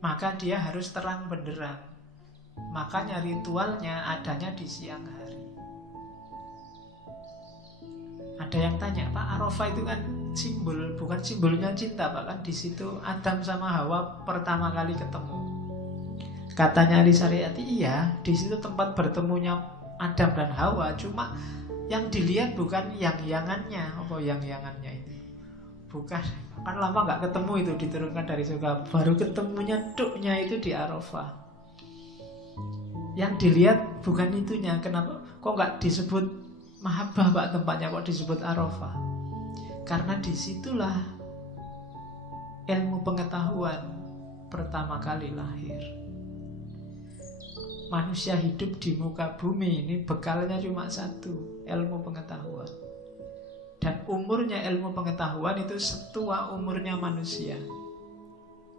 maka dia harus terang benderang. Makanya ritualnya adanya di siang hari. Ada yang tanya, Pak, Arafah itu kan simbol, bukan simbolnya cinta, Pak? Kan di situ Adam sama Hawa pertama kali ketemu. Katanya Ali Syariati, iya, di situ tempat bertemunya Adam dan Hawa. Cuma yang dilihat bukan yang-yangannya. Apa yang-yangannya itu? Bukan, kan lama nggak ketemu itu, diturunkan dari surga. Baru ketemunya duknya itu di Arafah. Yang dilihat bukan itunya. Kenapa? Kok nggak disebut Mahabbah, Pak, tempatnya kok disebut Arafah? Karena disitulah ilmu pengetahuan pertama kali lahir. Manusia hidup di muka bumi ini bekalnya cuma satu, ilmu pengetahuan. Dan umurnya ilmu pengetahuan itu setua umurnya manusia.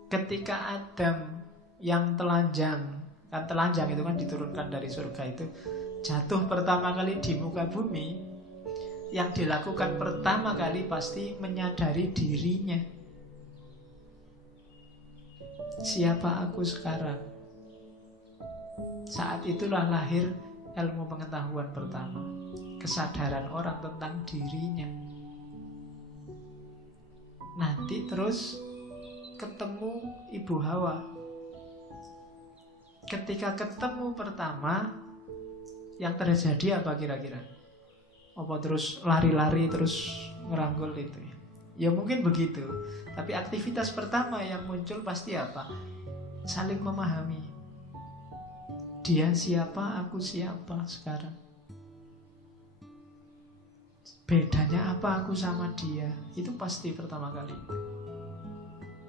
Ketika Adam yang telanjang, kan telanjang itu kan diturunkan dari surga itu, jatuh pertama kali di muka bumi, yang dilakukan pertama kali pasti menyadari dirinya. Siapa aku sekarang? Saat itulah lahir ilmu pengetahuan pertama, kesadaran orang tentang dirinya. Nanti terus ketemu Ibu Hawa. Ketika ketemu pertama, yang terjadi apa kira-kira? Apa terus lari-lari terus ngerangkul itu ya? Ya mungkin begitu. Tapi aktivitas pertama yang muncul pasti apa? Saling memahami. Dia siapa, aku siapa sekarang. Bedanya apa aku sama dia? Itu pasti pertama kali.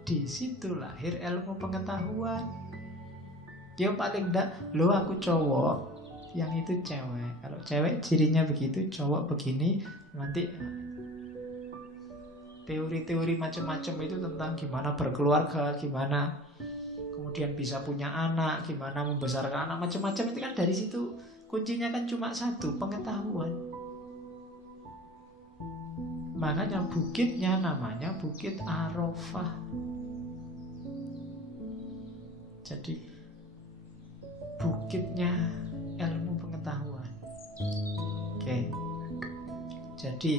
Di situ lahir ilmu pengetahuan. Dia paling enggak, lo aku cowok, yang itu cewek. Kalau cewek cirinya begitu, cowok begini. Nanti teori-teori macam-macam itu tentang gimana berkeluarga, gimana kemudian bisa punya anak, gimana membesarkan anak, macam-macam itu kan dari situ. Kuncinya kan cuma satu, pengetahuan. Makanya bukitnya namanya Bukit Arafah. Jadi bukitnya ilmu pengetahuan. Oke. Jadi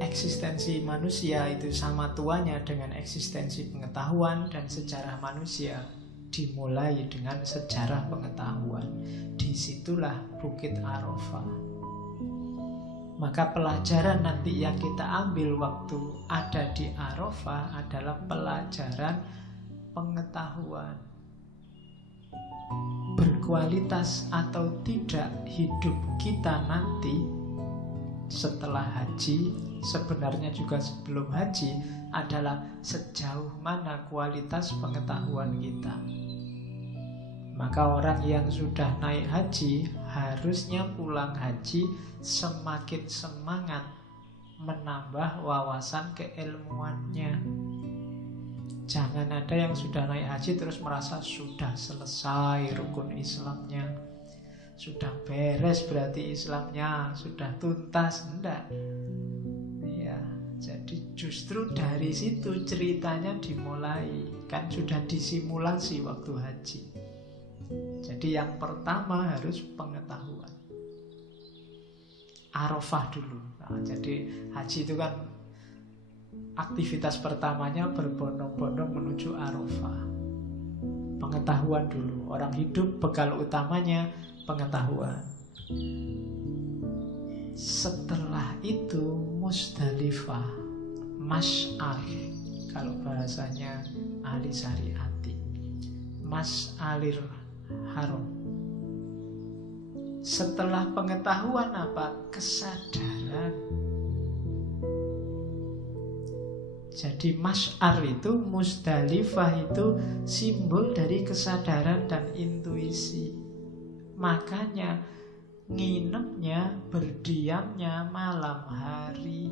eksistensi manusia itu sama tuanya dengan eksistensi pengetahuan, dan sejarah manusia dimulai dengan sejarah pengetahuan. Disitulah Bukit Arafah. Maka pelajaran nanti yang kita ambil waktu ada di Arafah adalah pelajaran pengetahuan. Berkualitas atau tidak hidup kita nanti setelah haji, sebenarnya juga sebelum haji, adalah sejauh mana kualitas pengetahuan kita. Maka orang yang sudah naik haji harusnya pulang haji semakin semangat menambah wawasan keilmuannya. Jangan ada yang sudah naik haji terus merasa sudah selesai rukun Islamnya, sudah beres berarti Islamnya, sudah tuntas. Enggak. Ya, jadi justru dari situ ceritanya dimulai. Kan sudah disimulasi waktu haji. Jadi yang pertama harus pengetahuan. Arafah dulu. Nah, jadi haji itu kan aktivitas pertamanya berbondong-bondong menuju Arafah. Pengetahuan dulu. Orang hidup bekal utamanya pengetahuan. Setelah itu Musdalifah, Masy'ar, kalau bahasanya Ali Syariati, Masy'aril Haram. Setelah pengetahuan apa? Kesadaran. Jadi Masy'ar itu, Musdalifah itu simbol dari kesadaran dan intuisi. Makanya nginepnya, berdiamnya malam hari.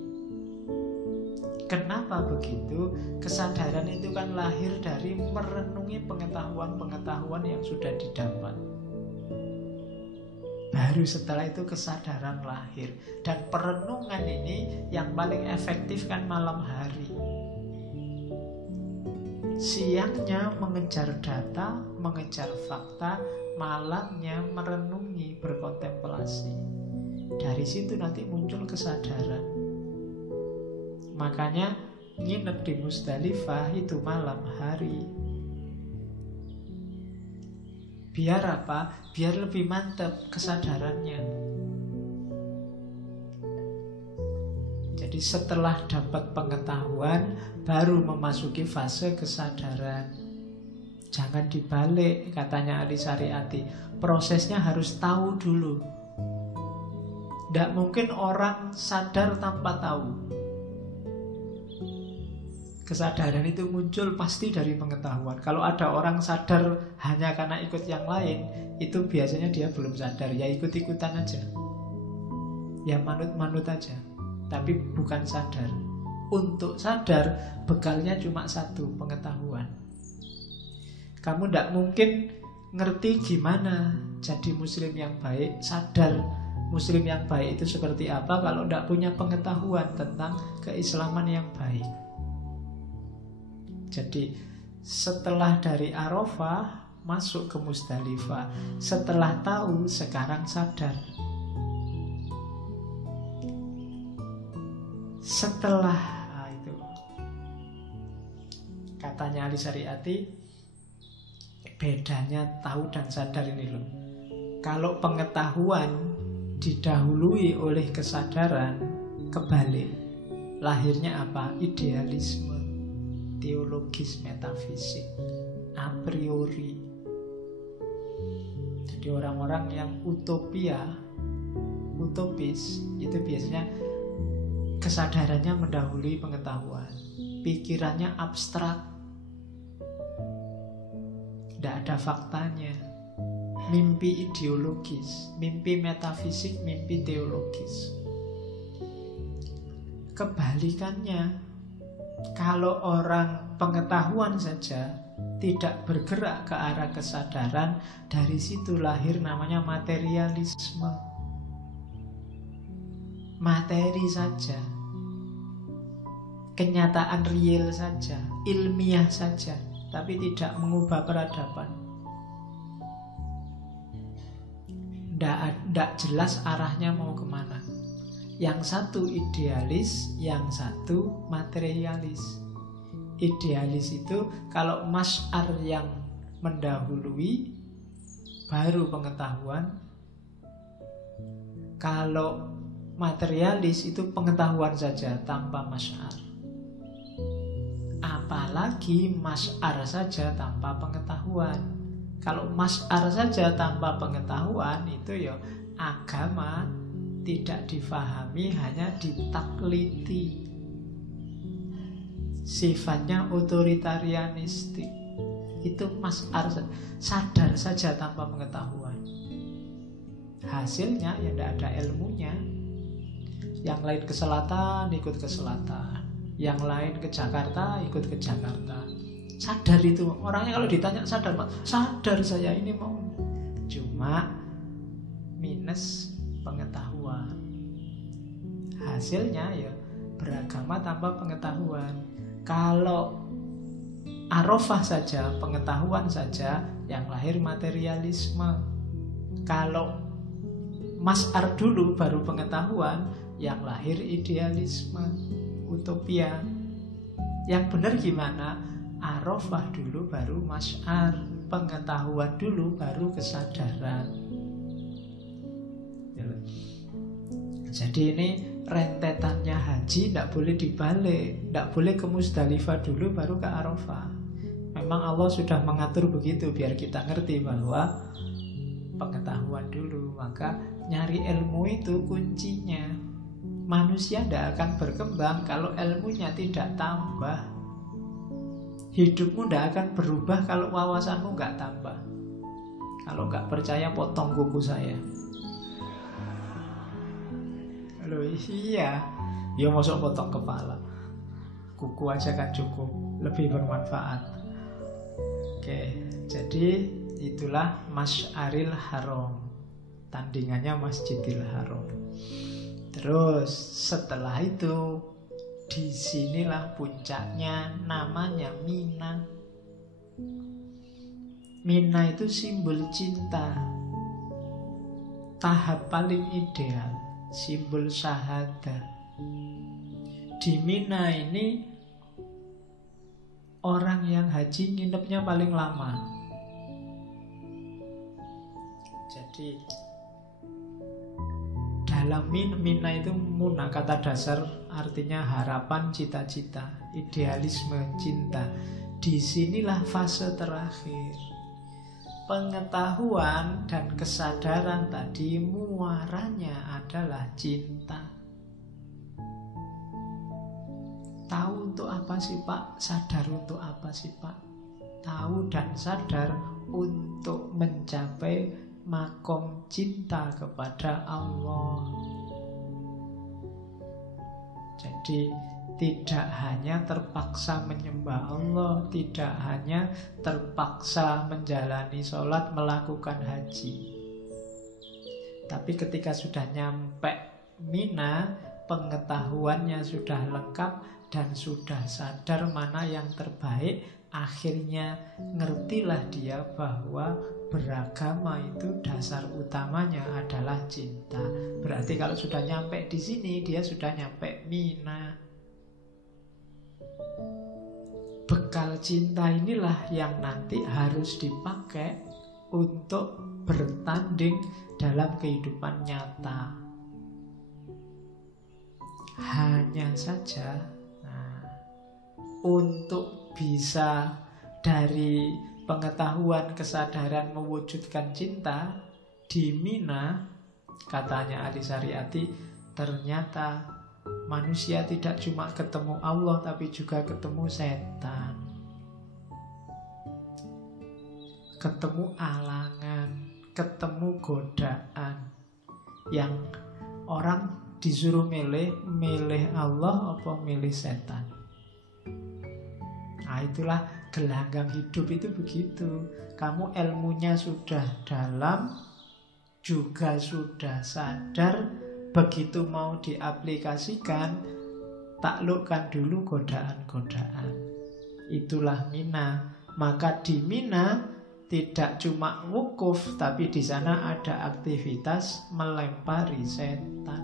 Kenapa begitu? Kesadaran itu kan lahir dari merenungi pengetahuan-pengetahuan yang sudah didapat. Baru setelah itu kesadaran lahir. Dan perenungan ini yang paling efektif kan malam hari. Siangnya mengejar data, mengejar fakta, malamnya merenungi, berkontemplasi. Dari situ nanti muncul kesadaran. Makanya nginep di Musdalifah itu malam hari. Biar apa? Biar lebih mantap kesadarannya. Jadi setelah dapat pengetahuan, baru memasuki fase kesadaran. Jangan dibalik, katanya Ali Syariati. Prosesnya harus tahu dulu. Tidak mungkin orang sadar tanpa tahu. Kesadaran itu muncul pasti dari pengetahuan. Kalau ada orang sadar hanya karena ikut yang lain, itu biasanya dia belum sadar. Ya ikut-ikutan aja, ya manut-manut aja, tapi bukan sadar. Untuk sadar, bekalnya cuma satu, pengetahuan. Kamu tidak mungkin ngerti gimana jadi muslim yang baik, sadar muslim yang baik itu seperti apa kalau tidak punya pengetahuan tentang keislaman yang baik. Jadi setelah dari Arafah masuk ke Musdalifah, setelah tahu sekarang sadar. Setelah itu katanya Ali Syariati, bedanya tahu dan sadar ini loh. Kalau pengetahuan didahului oleh kesadaran, kebalik. Lahirnya apa? Idealisme, teologis, metafisik, a priori. Jadi orang-orang yang utopis, itu biasanya kesadarannya mendahului pengetahuan. Pikirannya abstrak, tidak ada faktanya. Mimpi ideologis, mimpi metafisik, mimpi teologis. Kebalikannya, kalau orang pengetahuan saja tidak bergerak ke arah kesadaran, dari situ lahir namanya materialisme. Materi saja, kenyataan real saja, ilmiah saja, tapi tidak mengubah peradaban. Tidak jelas arahnya mau kemana. Yang satu idealis, yang satu materialis. Idealis itu kalau masyar yang mendahului, baru pengetahuan. Kalau materialis itu pengetahuan saja tanpa masyar. Apalagi masyar saja tanpa pengetahuan. Kalau masyar saja tanpa pengetahuan, itu ya agama tidak difahami, hanya ditakliti. Sifatnya otoritarianistik. Itu masyar, sadar saja tanpa pengetahuan. Hasilnya ya tidak ada ilmunya. Yang lain ke selatan, ikut ke selatan. Yang lain ke Jakarta, ikut ke Jakarta. Sadar itu. Orangnya kalau ditanya sadar, sadar saya ini mau. Cuma minus pengetahuan. Hasilnya ya beragama tanpa pengetahuan. Kalau Arafah saja, pengetahuan saja, yang lahir materialisme. Kalau masyar dulu baru pengetahuan, yang lahir idealisme, utopia. Yang benar gimana? Arafah dulu baru masyar, pengetahuan dulu baru kesadaran. Jadi ini rentetannya haji tidak boleh dibalik, tidak boleh ke Musdalifah dulu baru ke Arafah. Memang Allah sudah mengatur begitu biar kita ngerti bahwa pengetahuan dulu. Maka nyari ilmu itu kuncinya. Manusia tidak akan berkembang kalau ilmunya tidak tambah. Hidupmu tidak akan berubah kalau wawasanmu nggak tambah. Kalau nggak percaya, potong kuku saya. Loh iya, ya masuk potong kepala. kuku aja kan cukup, lebih bermanfaat. Oke, jadi itulah Masy'aril Haram, tandingannya Masjidil Haram. Terus setelah itu, disinilah puncaknya, namanya Mina. Mina itu simbol cinta, tahap paling ideal, simbol syahadah. Di Mina ini orang yang haji nginepnya paling lama. Jadi dalam Mina itu Muna, kata dasar artinya harapan, cita-cita, idealisme, cinta. Disinilah fase terakhir. Pengetahuan dan kesadaran tadi muaranya adalah cinta. Tahu untuk apa sih Pak? Sadar untuk apa sih Pak? Tahu dan sadar untuk mencapai makom cinta kepada Allah. Jadi tidak hanya terpaksa menyembah Allah, tidak hanya terpaksa menjalani sholat, melakukan haji. Tapi ketika sudah nyampe Mina, pengetahuannya sudah lengkap dan sudah sadar mana yang terbaik, akhirnya ngertilah dia bahwa beragama itu dasar utamanya adalah cinta. Berarti kalau sudah nyampe di sini, dia sudah nyampe Mina. Bekal cinta inilah yang nanti harus dipakai untuk bertanding dalam kehidupan nyata. Hanya saja, untuk bisa dari pengetahuan, kesadaran mewujudkan cinta di Mina, katanya Ali Syariati, ternyata manusia tidak cuma ketemu Allah, tapi juga ketemu setan, ketemu alangan, ketemu godaan. Yang orang disuruh milih Allah apa milih setan. Nah itulah gelanggang hidup itu begitu. Kamu ilmunya sudah dalam, juga sudah sadar. Begitu mau diaplikasikan, taklukkan dulu godaan-godaan. Itulah Mina. Maka di Mina tidak cuma wukuf, tapi di sana ada aktivitas melempari setan.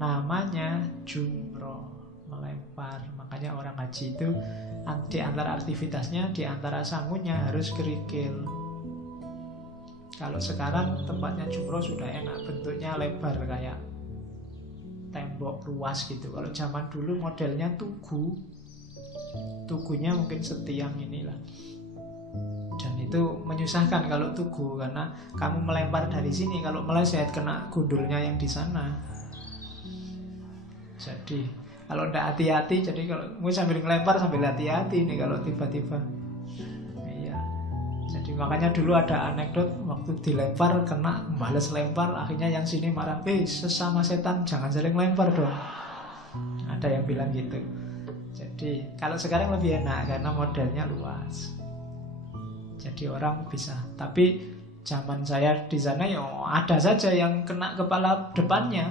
Namanya jumroh, melempar. Makanya orang haji itu di antara aktivitasnya, di antara sangunya harus kerikil. Kalau sekarang tempatnya jumroh sudah enak, bentuknya lebar kayak tembok luas gitu. Kalau zaman dulu modelnya tugu, tugunya mungkin setiang inilah. Dan itu menyusahkan kalau tugu, karena kamu melempar dari sini, kalau meleset kena gundulnya yang di sana. Jadi kalau tidak hati-hati, jadi kalau mau sambil ngelempar sambil hati-hati nih kalau tiba-tiba. Jadi makanya dulu ada anekdot waktu dilempar kena balas lempar, akhirnya yang sini marah, sesama setan jangan saling lempar dong. Ada yang bilang gitu. Jadi kalau sekarang lebih enak karena modelnya luas. Jadi orang bisa. Tapi zaman saya di sana ya ada saja yang kena kepala depannya.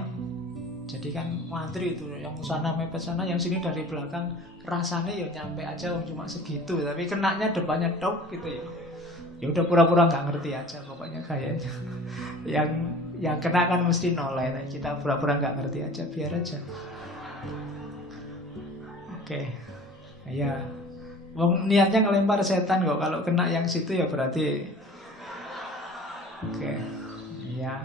Jadi kan mantri itu, yang sana mepet sana, yang sini dari belakang, rasanya ya nyampe aja cuma segitu, tapi kenanya depannya dok gitu ya. Ya udah pura-pura nggak ngerti aja pokoknya kayaknya. Yang kena kan mesti noleh, kita pura-pura nggak ngerti aja, biar aja. Oke. Ya, niatnya ngelempar setan kok. Kalau kena yang situ ya berarti. Oke. Ya.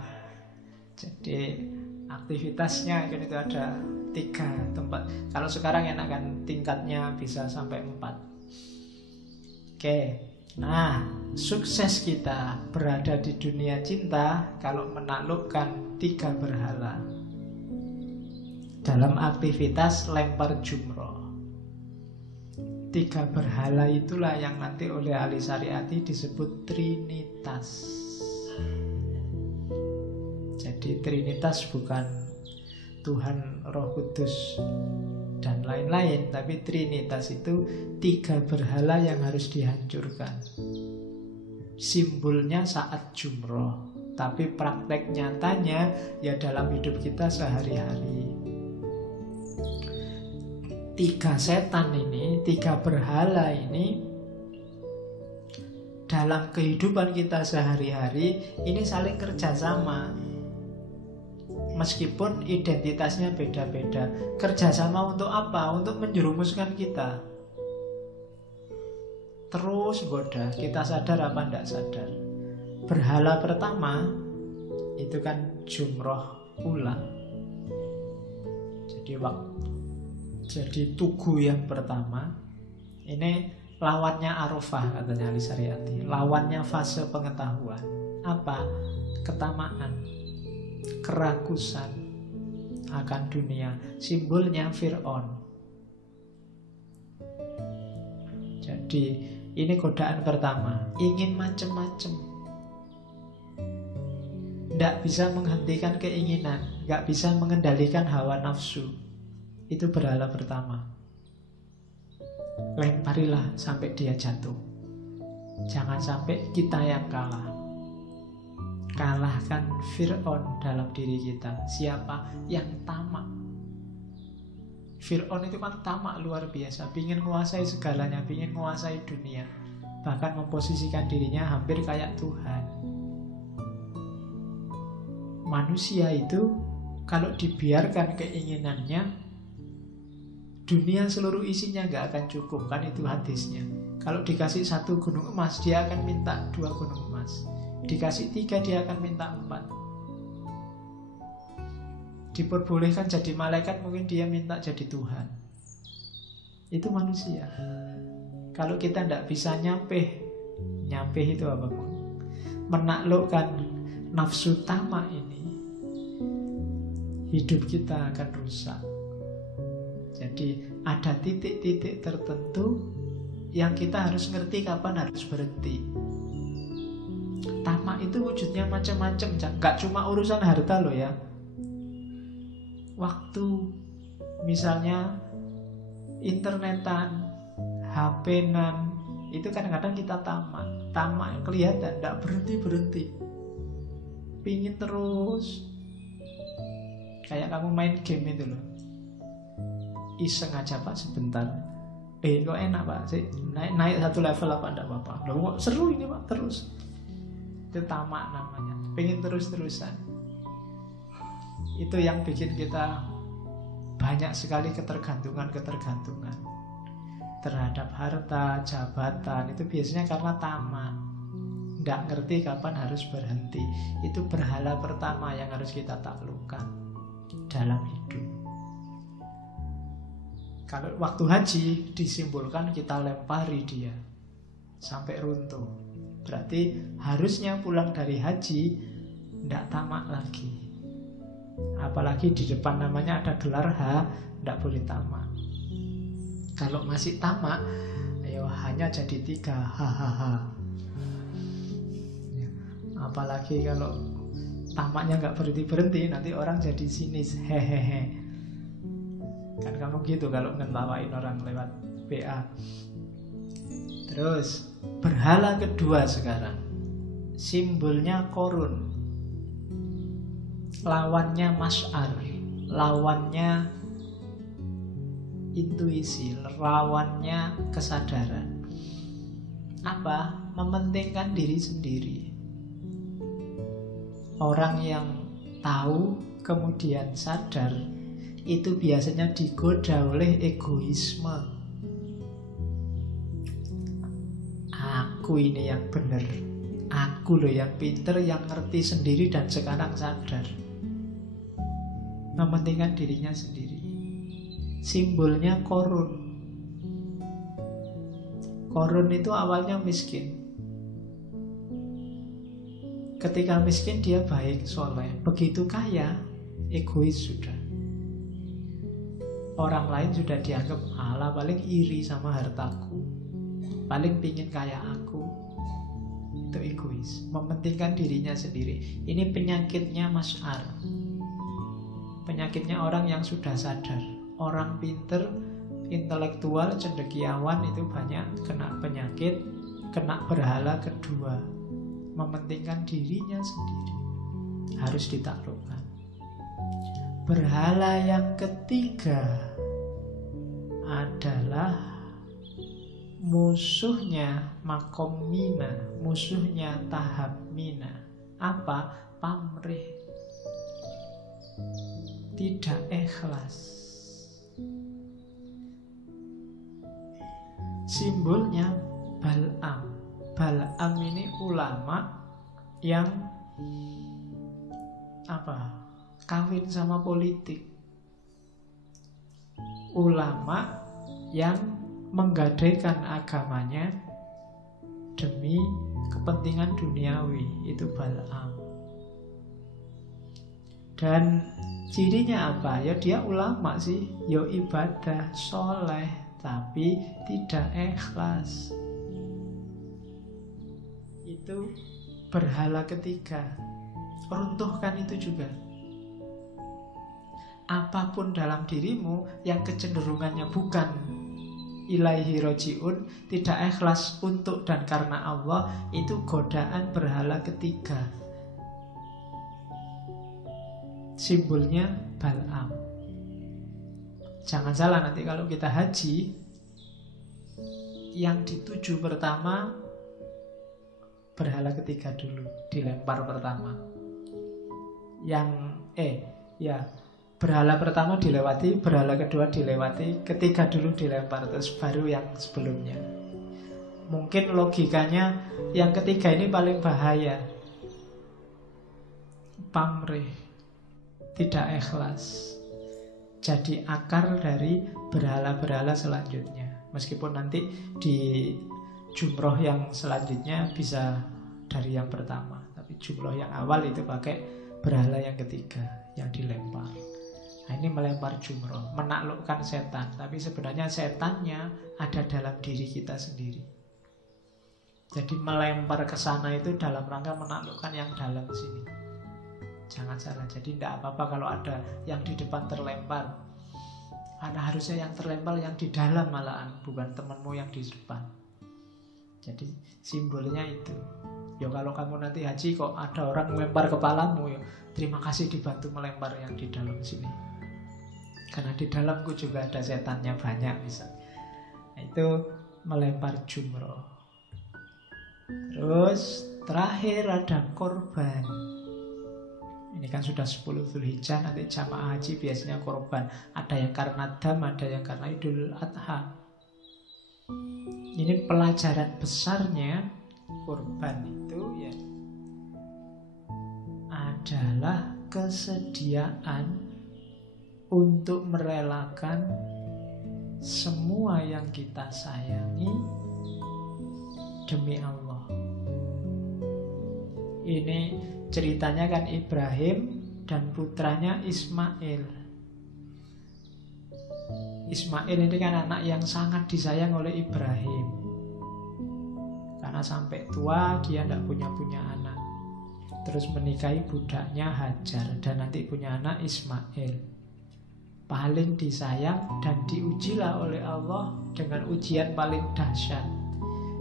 Jadi aktivitasnya kan itu ada 3 tempat. Kalau sekarang enak kan tingkatnya bisa sampai 4. Oke. Nah, sukses kita berada di dunia cinta kalau menaklukkan 3 berhala dalam aktivitas lempar jumroh. 3 berhala itulah yang nanti oleh Ali Syariati disebut Trinitas. Jadi Trinitas bukan Tuhan Roh Kudus dan lain-lain. Tapi Trinitas itu 3 berhala yang harus dihancurkan. Simbolnya saat jumroh, tapi praktek nyatanya ya dalam hidup kita sehari-hari. 3 setan ini, 3 berhala ini dalam kehidupan kita sehari-hari ini saling kerjasama. Meskipun identitasnya beda-beda, kerjasama untuk apa? Untuk menjerumuskan kita terus goda, kita sadar apa tidak sadar. Berhala pertama itu kan jumroh ulang. Jadi tugu yang pertama ini lawannya Arafah, katanya Ali Syariati. Lawannya fase pengetahuan. Apa? Ketamaan, kerakusan akan dunia. Simbolnya Fir'aun. Jadi ini godaan pertama, ingin macem-macem, tidak bisa menghentikan keinginan, nggak bisa mengendalikan hawa nafsu. Itu berhala pertama. Lemparilah sampai dia jatuh. Jangan sampai kita yang kalah. Kalahkan Fir'aun dalam diri kita. Siapa? Yang tamak. Fir'aun itu kan tamak luar biasa, ingin menguasai segalanya, ingin menguasai dunia, bahkan memposisikan dirinya hampir kayak Tuhan. Manusia itu kalau dibiarkan keinginannya, dunia seluruh isinya gak akan cukup, kan itu hadisnya. Kalau dikasih 1 gunung emas, dia akan minta 2 gunung emas. Dikasih 3, dia akan minta 4. Diperbolehkan jadi malaikat, mungkin dia minta jadi Tuhan. Itu manusia. Kalau kita tidak bisa nyampe itu apa? Menaklukkan nafsu tamak ini, hidup kita akan rusak. Jadi ada titik-titik tertentu yang kita harus ngerti kapan harus berhenti. Tamak itu wujudnya macam-macam, gak cuma urusan harta loh ya. Waktu misalnya internetan, HP-nan, itu kadang-kadang kita tamak kelihatan, tidak berhenti-berhenti, pingin terus. Kayak kamu main game itu loh, iseng aja pak sebentar, kok enak pak, naik 1 level apa enggak apa-apa, loh kok seru ini pak, terus. Itu tamak namanya, pingin terus-terusan. Itu yang bikin kita banyak sekali ketergantungan terhadap harta, jabatan. Itu biasanya karena tamak, tidak ngerti kapan harus berhenti. Itu berhala pertama yang harus kita taklukkan dalam hidup. Kalau waktu haji disimbolkan kita lempari dia sampai runtuh. Berarti harusnya pulang dari haji tidak tamak lagi. Apalagi di depan namanya ada gelar H, tidak boleh tamak. Kalau masih tamak, ayo hanya jadi 3, hahaha. Apalagi kalau tamaknya nggak berhenti-berhenti, nanti orang jadi sinis, hehehe. Kan kamu gitu kalau ngetawain orang lewat PA. Terus berhala kedua sekarang, simbolnya Korun. Lawannya Masy'ar, lawannya intuisi, lawannya kesadaran. Apa? Mementingkan diri sendiri. Orang yang tahu kemudian sadar, itu biasanya digoda oleh egoisme. Aku ini yang benar, aku loh yang pinter, yang ngerti sendiri dan sekarang sadar. Mementingkan dirinya sendiri. Simbolnya Korun. Korun itu awalnya miskin. Ketika miskin dia baik, soleh. Begitu kaya, egois sudah. Orang lain sudah dianggap ala paling iri sama hartaku, paling pingin kaya aku. Itu egois, mementingkan dirinya sendiri. Ini penyakitnya Masy'ar. Penyakitnya orang yang sudah sadar. Orang pinter, intelektual, cendekiawan itu banyak kena penyakit, kena berhala kedua. Mementingkan dirinya sendiri. Harus ditaklukkan. Berhala yang ketiga adalah musuhnya makom mina, musuhnya tahap mina. Apa? Pamrih, tidak ikhlas. Simbolnya Bal'am. Bal'am ini ulama yang kawin sama politik. Ulama yang menggadaikan agamanya demi kepentingan duniawi. Itu Bal'am. Dan cirinya apa? Ya dia ulama sih, ya ibadah, soleh, tapi tidak ikhlas. Itu berhala ketiga. Runtuhkan itu juga. Apapun dalam dirimu yang kecenderungannya bukan ilaihi roji'un, tidak ikhlas untuk dan karena Allah, itu godaan berhala ketiga. Simbolnya Bal'am. Jangan salah, nanti kalau kita haji, yang dituju pertama berhala ketiga dulu, dilempar pertama. Berhala pertama dilewati, berhala kedua dilewati, ketiga dulu dilempar, terus baru yang sebelumnya. Mungkin logikanya yang ketiga ini paling bahaya. Pamrih, tidak ikhlas, jadi akar dari berhala-berhala selanjutnya. Meskipun nanti di jumroh yang selanjutnya bisa dari yang pertama, tapi jumroh yang awal itu pakai berhala yang ketiga yang dilempar. Nah, ini melempar jumroh, menaklukkan setan. Tapi sebenarnya setannya ada dalam diri kita sendiri. Jadi melempar ke sana itu dalam rangka menaklukkan yang dalam sini. Jangan salah, jadi tidak apa-apa kalau ada yang di depan terlempar. Karena harusnya yang terlempar yang di dalam malahan, bukan temanmu yang di depan. Jadi simbolnya itu. Ya kalau kamu nanti haji kok ada orang melempar kepalamu, ya terima kasih dibantu melempar yang di dalam sini. Karena di dalamku juga ada setannya banyak misalnya. Nah, itu melempar jumroh. Terus terakhir ada korban. Ini kan sudah 10 Dzulhijjah, nanti jamaah haji biasanya korban. Ada yang karena dam, ada yang karena Idul Adha. Ini pelajaran besarnya korban itu ya adalah kesediaan untuk merelakan semua yang kita sayangi demi Allah. Ini ceritanya kan Ibrahim dan putranya Ismail. Ismail ini kan anak yang sangat disayang oleh Ibrahim. Karena sampai tua dia tidak punya anak. Terus menikahi budaknya Hajar dan nanti punya anak Ismail. Paling disayang dan diujilah oleh Allah dengan ujian paling dahsyat.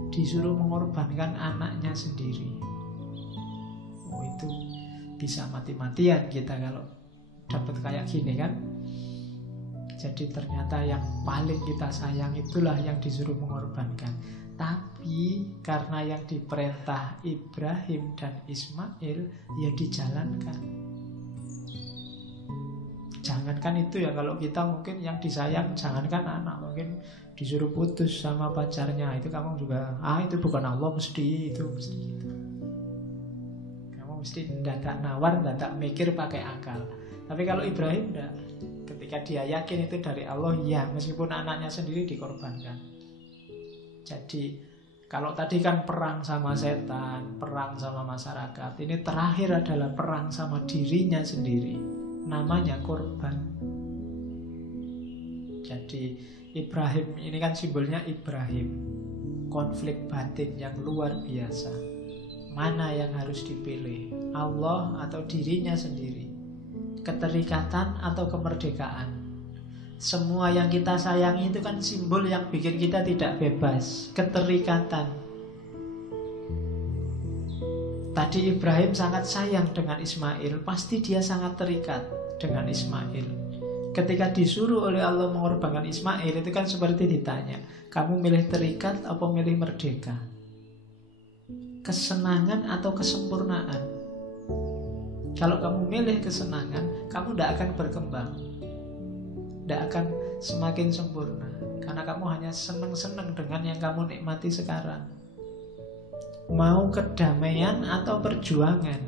Disuruh mengorbankan anaknya sendiri. Oh, itu bisa mati-matian kita kalau dapat kayak gini kan. Jadi ternyata yang paling kita sayang itulah yang disuruh mengorbankan. Tapi karena yang diperintah Ibrahim dan Ismail, ya dijalankan. Jangankan itu ya, kalau kita mungkin yang disayang, jangankan anak, mungkin disuruh putus sama pacarnya, itu kamu juga, itu bukan Allah, mesti itu, mesti gitu. Kamu mesti dadak nawar, dadak mikir pakai akal. Tapi kalau Ibrahim enggak. Ketika dia yakin itu dari Allah, ya meskipun anaknya sendiri dikorbankan. Jadi kalau tadi kan perang sama setan, perang sama masyarakat, ini terakhir adalah perang sama dirinya sendiri. Namanya korban. Jadi Ibrahim ini kan simbolnya Ibrahim, konflik batin yang luar biasa. Mana yang harus dipilih, Allah atau dirinya sendiri? keterikatan atau kemerdekaan. Semua yang kita sayangi itu kan simbol yang bikin kita tidak bebas. Keterikatan. Tadi Ibrahim sangat sayang dengan Ismail, pasti dia sangat terikat dengan Ismail. Ketika disuruh oleh Allah mengorbankan Ismail, itu kan seperti ditanya, kamu milih terikat atau milih merdeka? Kesenangan atau kesempurnaan? Kalau kamu milih kesenangan, kamu tidak akan berkembang, tidak akan semakin sempurna, karena kamu hanya senang-senang dengan yang kamu nikmati sekarang. Mau kedamaian atau perjuangan?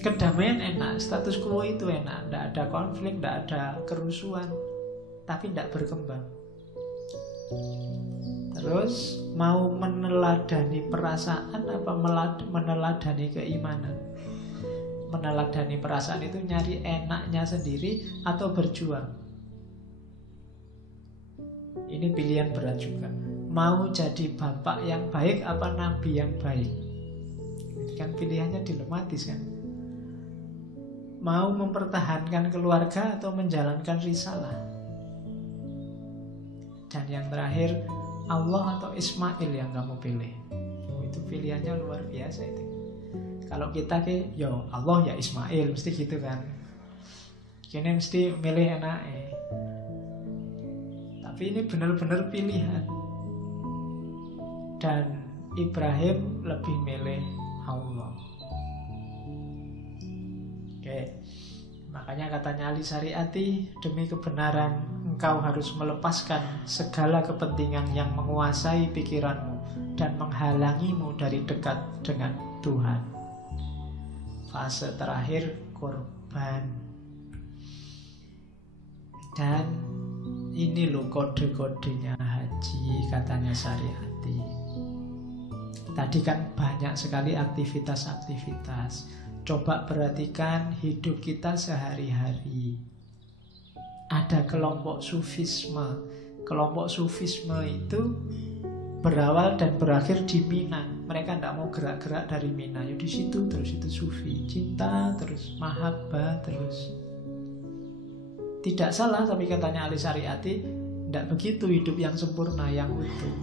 Kedamaian enak, status quo itu enak, tidak ada konflik, tidak ada kerusuhan, tapi tidak berkembang. Terus mau meneladani perasaan apa meneladani keimanan? Meneladani perasaan itu nyari enaknya sendiri atau berjuang? Ini pilihan berat juga. Mau jadi bapak yang baik apa nabi yang baik? Ini kan pilihannya dilematis kan. Mau mempertahankan keluarga atau menjalankan risalah? Dan yang terakhir, Allah atau Ismail yang kamu pilih? Itu pilihannya luar biasa itu. Kalau kita yo Allah ya Ismail, mesti gitu kan. Kini mesti milih enaknya. Tapi ini benar-benar pilihan. Dan Ibrahim lebih milih Allah. Oke. Makanya katanya Ali Syariati, demi kebenaran engkau harus melepaskan segala kepentingan yang menguasai pikiranmu dan menghalangimu dari dekat dengan Tuhan. Fase terakhir korban. Dan ini loh kode-kodenya haji, katanya Syariati. Tadi kan banyak sekali aktivitas-aktivitas. Coba perhatikan hidup kita sehari-hari. Ada kelompok sufisme. Kelompok sufisme itu berawal dan berakhir di Mina. Mereka tidak mau gerak-gerak dari Mina. Ya di situ terus, itu sufi. Cinta terus, mahabbah terus. Tidak salah, tapi katanya Ali Syariati, tidak begitu hidup yang sempurna, yang utuh.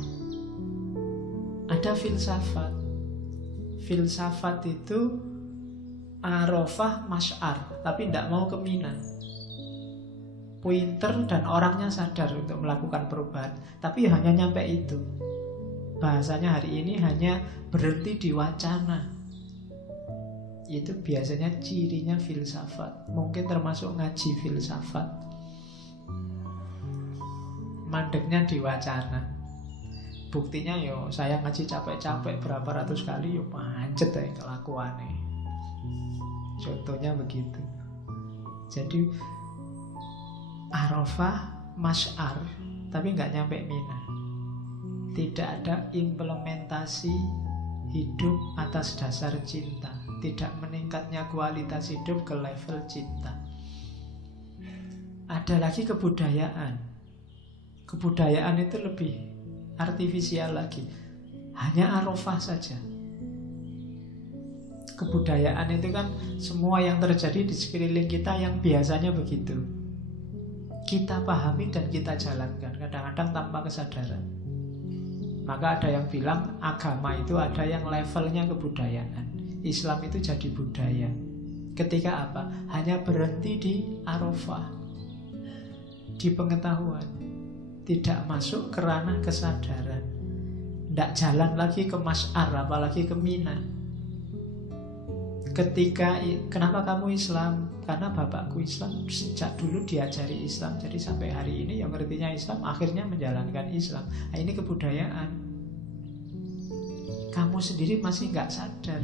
Ada filsafat. Filsafat itu Arafah Masy'ar, tapi tidak mau ke Mina. Pointer dan orangnya sadar untuk melakukan perubahan, tapi hanya nyampe itu. Bahasanya hari ini hanya berhenti di wacana. Itu biasanya cirinya filsafat. Mungkin termasuk ngaji filsafat. Mandeknya di wacana. Buktinya yo saya ngaji capek-capek berapa ratus kali yo pancet ya kelakuannya. Contohnya begitu. Jadi Arafah Masy'ar, tapi nggak nyampe Mina. Tidak ada implementasi hidup atas dasar cinta. Tidak meningkatnya kualitas hidup ke level cinta. Ada lagi kebudayaan. Kebudayaan itu lebih artifisial lagi. Hanya Arafah saja. Kebudayaan itu kan semua yang terjadi di sekeliling kita yang biasanya begitu. Kita pahami dan kita jalankan, kadang-kadang tanpa kesadaran. Maka ada yang bilang agama itu ada yang levelnya kebudayaan. Islam itu jadi budaya. Ketika apa? Hanya berhenti di Arafah, di pengetahuan, tidak masuk ke ranah kesadaran, tidak jalan lagi ke Masy'ar, apalagi ke Mina. Ketika, kenapa kamu Islam? Karena bapakku Islam, sejak dulu diajari Islam. Jadi sampai hari ini yang ngertinya Islam, akhirnya menjalankan Islam. Nah, ini kebudayaan. Kamu sendiri masih nggak sadar.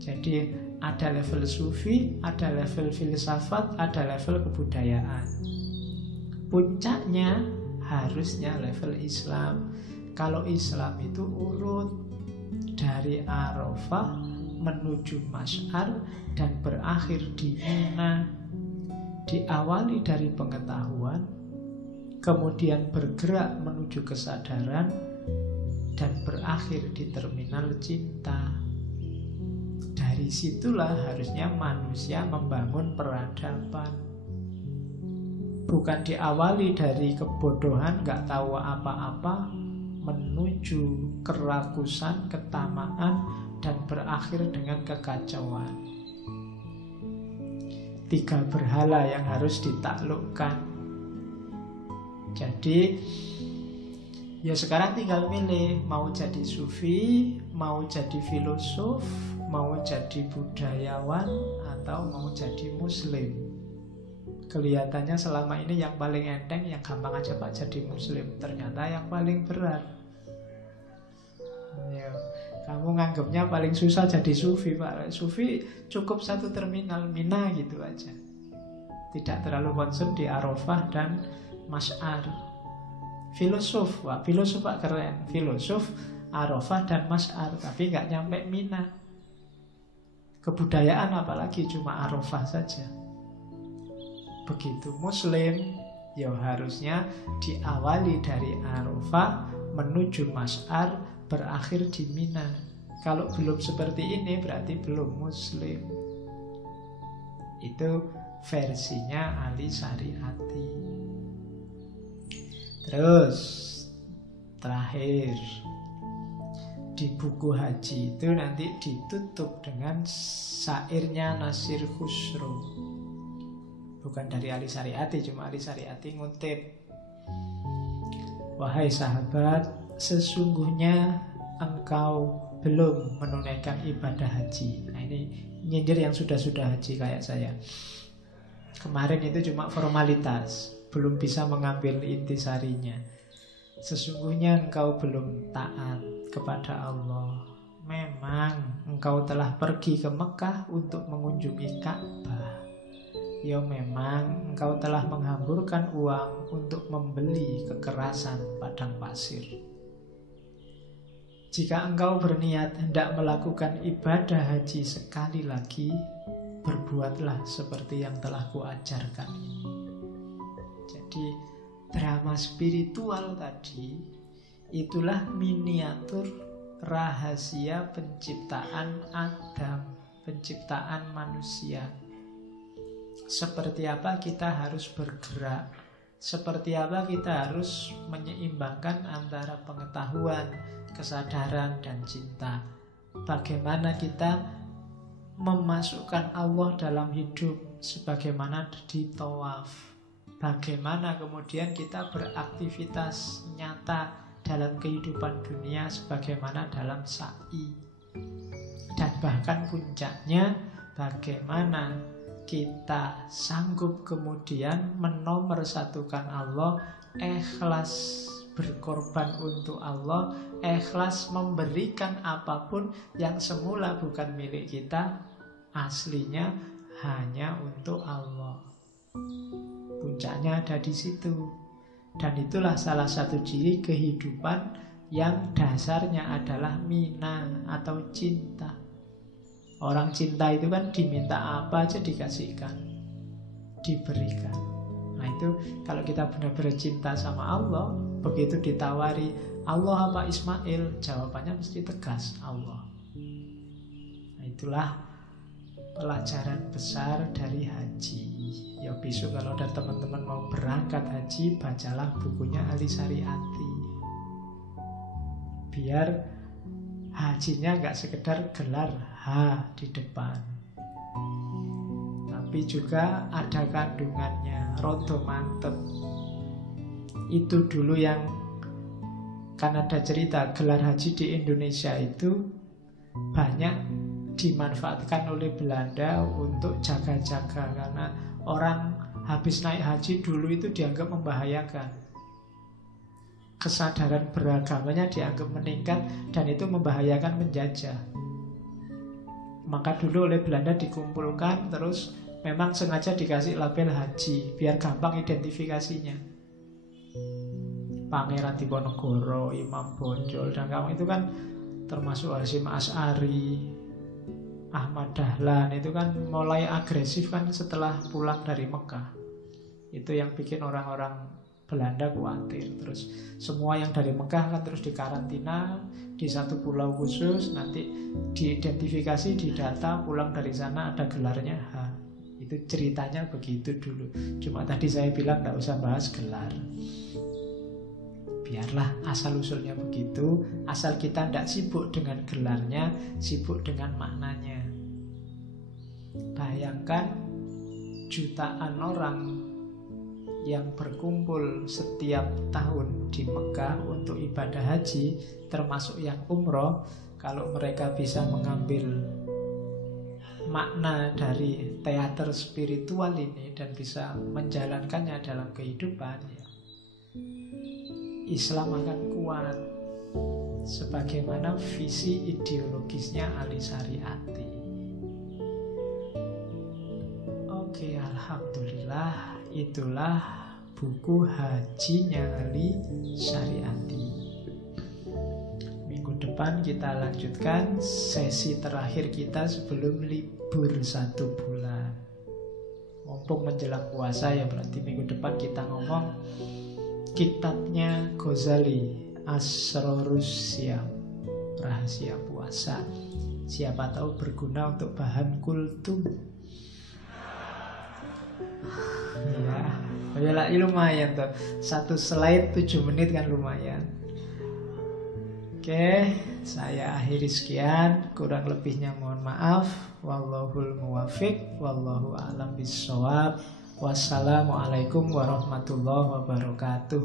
Jadi ada level sufi, ada level filsafat, ada level kebudayaan. Puncaknya harusnya level Islam. Kalau Islam itu urut dari Arafah menuju Masy'ar dan berakhir di Mina. Diawali dari pengetahuan, kemudian bergerak menuju kesadaran, dan berakhir di terminal cinta. Dari Dari situlah harusnya manusia membangun peradaban. Bukan diawali dari kebodohan, gak tahu apa-apa, menuju kerakusan, ketamaan, dan berakhir dengan kekacauan. 3 berhala yang harus ditaklukkan. Jadi ya sekarang tinggal milih, mau jadi sufi, mau jadi filosof, mau jadi budayawan, atau mau jadi muslim. Kelihatannya selama ini yang paling enteng, yang gampang aja Pak jadi muslim. Ternyata yang paling berat. Ya, kamu nganggapnya paling susah jadi sufi Pak. Sufi cukup 1 terminal, Mina gitu aja. Tidak terlalu concern di Arafah dan Masy'ar. Filosof, wah filosof Pak keren. Filosof, Arafah dan Masy'ar, tapi nggak nyampe Mina. Kebudayaan apalagi cuma Arafah saja. Begitu muslim, ya harusnya diawali dari Arafah menuju Masy'ar, berakhir di Mina. Kalau belum seperti ini berarti belum muslim. Itu versinya Ali Syariati. Terus terakhir di buku haji itu nanti ditutup dengan syairnya Nasir Khusro. Bukan dari Ali Syariati, cuma Ali Syariati ngutip. Wahai sahabat, sesungguhnya engkau belum menunaikan ibadah haji. Nah ini nyindir yang sudah-sudah haji kayak saya. Kemarin itu cuma formalitas, belum bisa mengambil intisarinya. Sesungguhnya engkau belum taat kepada Allah. Memang engkau telah pergi ke Mekah untuk mengunjungi Ka'bah. Ya memang engkau telah menghamburkan uang untuk membeli kekerasan padang pasir. Jika engkau berniat hendak melakukan ibadah haji sekali lagi, berbuatlah seperti yang telah kuajarkan ini. Jadi drama spiritual tadi itulah miniatur rahasia penciptaan Adam, penciptaan manusia. Seperti apa kita harus bergerak, seperti apa kita harus menyeimbangkan antara pengetahuan, kesadaran, dan cinta. Bagaimana kita memasukkan Allah dalam hidup, sebagaimana di tawaf. Bagaimana kemudian kita beraktivitas nyata dalam kehidupan dunia, sebagaimana dalam sa'i. Dan bahkan puncaknya, bagaimana kita sanggup kemudian menomorsatukan Allah, ikhlas berkorban untuk Allah, ikhlas memberikan apapun yang semula bukan milik kita, aslinya hanya untuk Allah. Puncaknya ada di situ. Dan itulah salah satu ciri kehidupan yang dasarnya adalah mina atau cinta. Orang cinta itu kan diminta apa aja dikasihkan, diberikan. Nah itu kalau kita benar-benar cinta sama Allah, begitu ditawari Allah apa Ismail, jawabannya mesti tegas, Allah. Nah itulah pelajaran besar dari haji. Ya besok kalau ada teman-teman mau berangkat haji, bacalah bukunya Ali Syariati. Biar hajinya gak sekedar gelar H di depan, tapi juga ada kandungannya, rodo mantep. Itu dulu yang kan ada cerita gelar haji di Indonesia itu banyak dimanfaatkan oleh Belanda untuk jaga-jaga, karena orang habis naik haji dulu itu dianggap membahayakan. Kesadaran beragamanya dianggap meningkat dan itu membahayakan menjajah. Maka dulu oleh Belanda dikumpulkan, terus memang sengaja dikasih label haji biar gampang identifikasinya. Pangeran Diponegoro, Imam Bonjol, dan kamu itu kan termasuk Hasyim Asy'ari, Ahmad Dahlan, itu kan mulai agresif kan setelah pulang dari Mekah. Itu yang bikin orang-orang Belanda khawatir. Terus semua yang dari Mekah kan terus dikarantina, di satu pulau khusus, nanti diidentifikasi di data, pulang dari sana ada gelarnya H. Itu ceritanya begitu dulu. Cuma tadi saya bilang tidak usah bahas gelar, biarlah asal usulnya begitu. Asal kita tidak sibuk dengan gelarnya, sibuk dengan maknanya. Bayangkan jutaan orang yang berkumpul setiap tahun di Mekah untuk ibadah haji, termasuk yang umroh. Kalau mereka bisa mengambil makna dari teater spiritual ini dan bisa menjalankannya dalam kehidupan, ya, Islam akan kuat sebagaimana visi ideologisnya Ali Syariati. Oke, alhamdulillah, itulah buku hajinya Ali Syariati. Minggu depan kita lanjutkan sesi terakhir kita sebelum libur 1 bulan. Mumpung menjelang puasa ya, berarti minggu depan kita ngomong kitabnya Ghazali, Asrorus Syam, rahasia puasa. Siapa tahu berguna untuk bahan kultum. Ya, lumayan tuh. 1 slide 7 menit kan lumayan. Oke, saya akhiri sekian. Kurang lebihnya mohon maaf. Wallahul muwafiq, wallahu a'lam bissawab. Wassalamualaikum warahmatullahi wabarakatuh.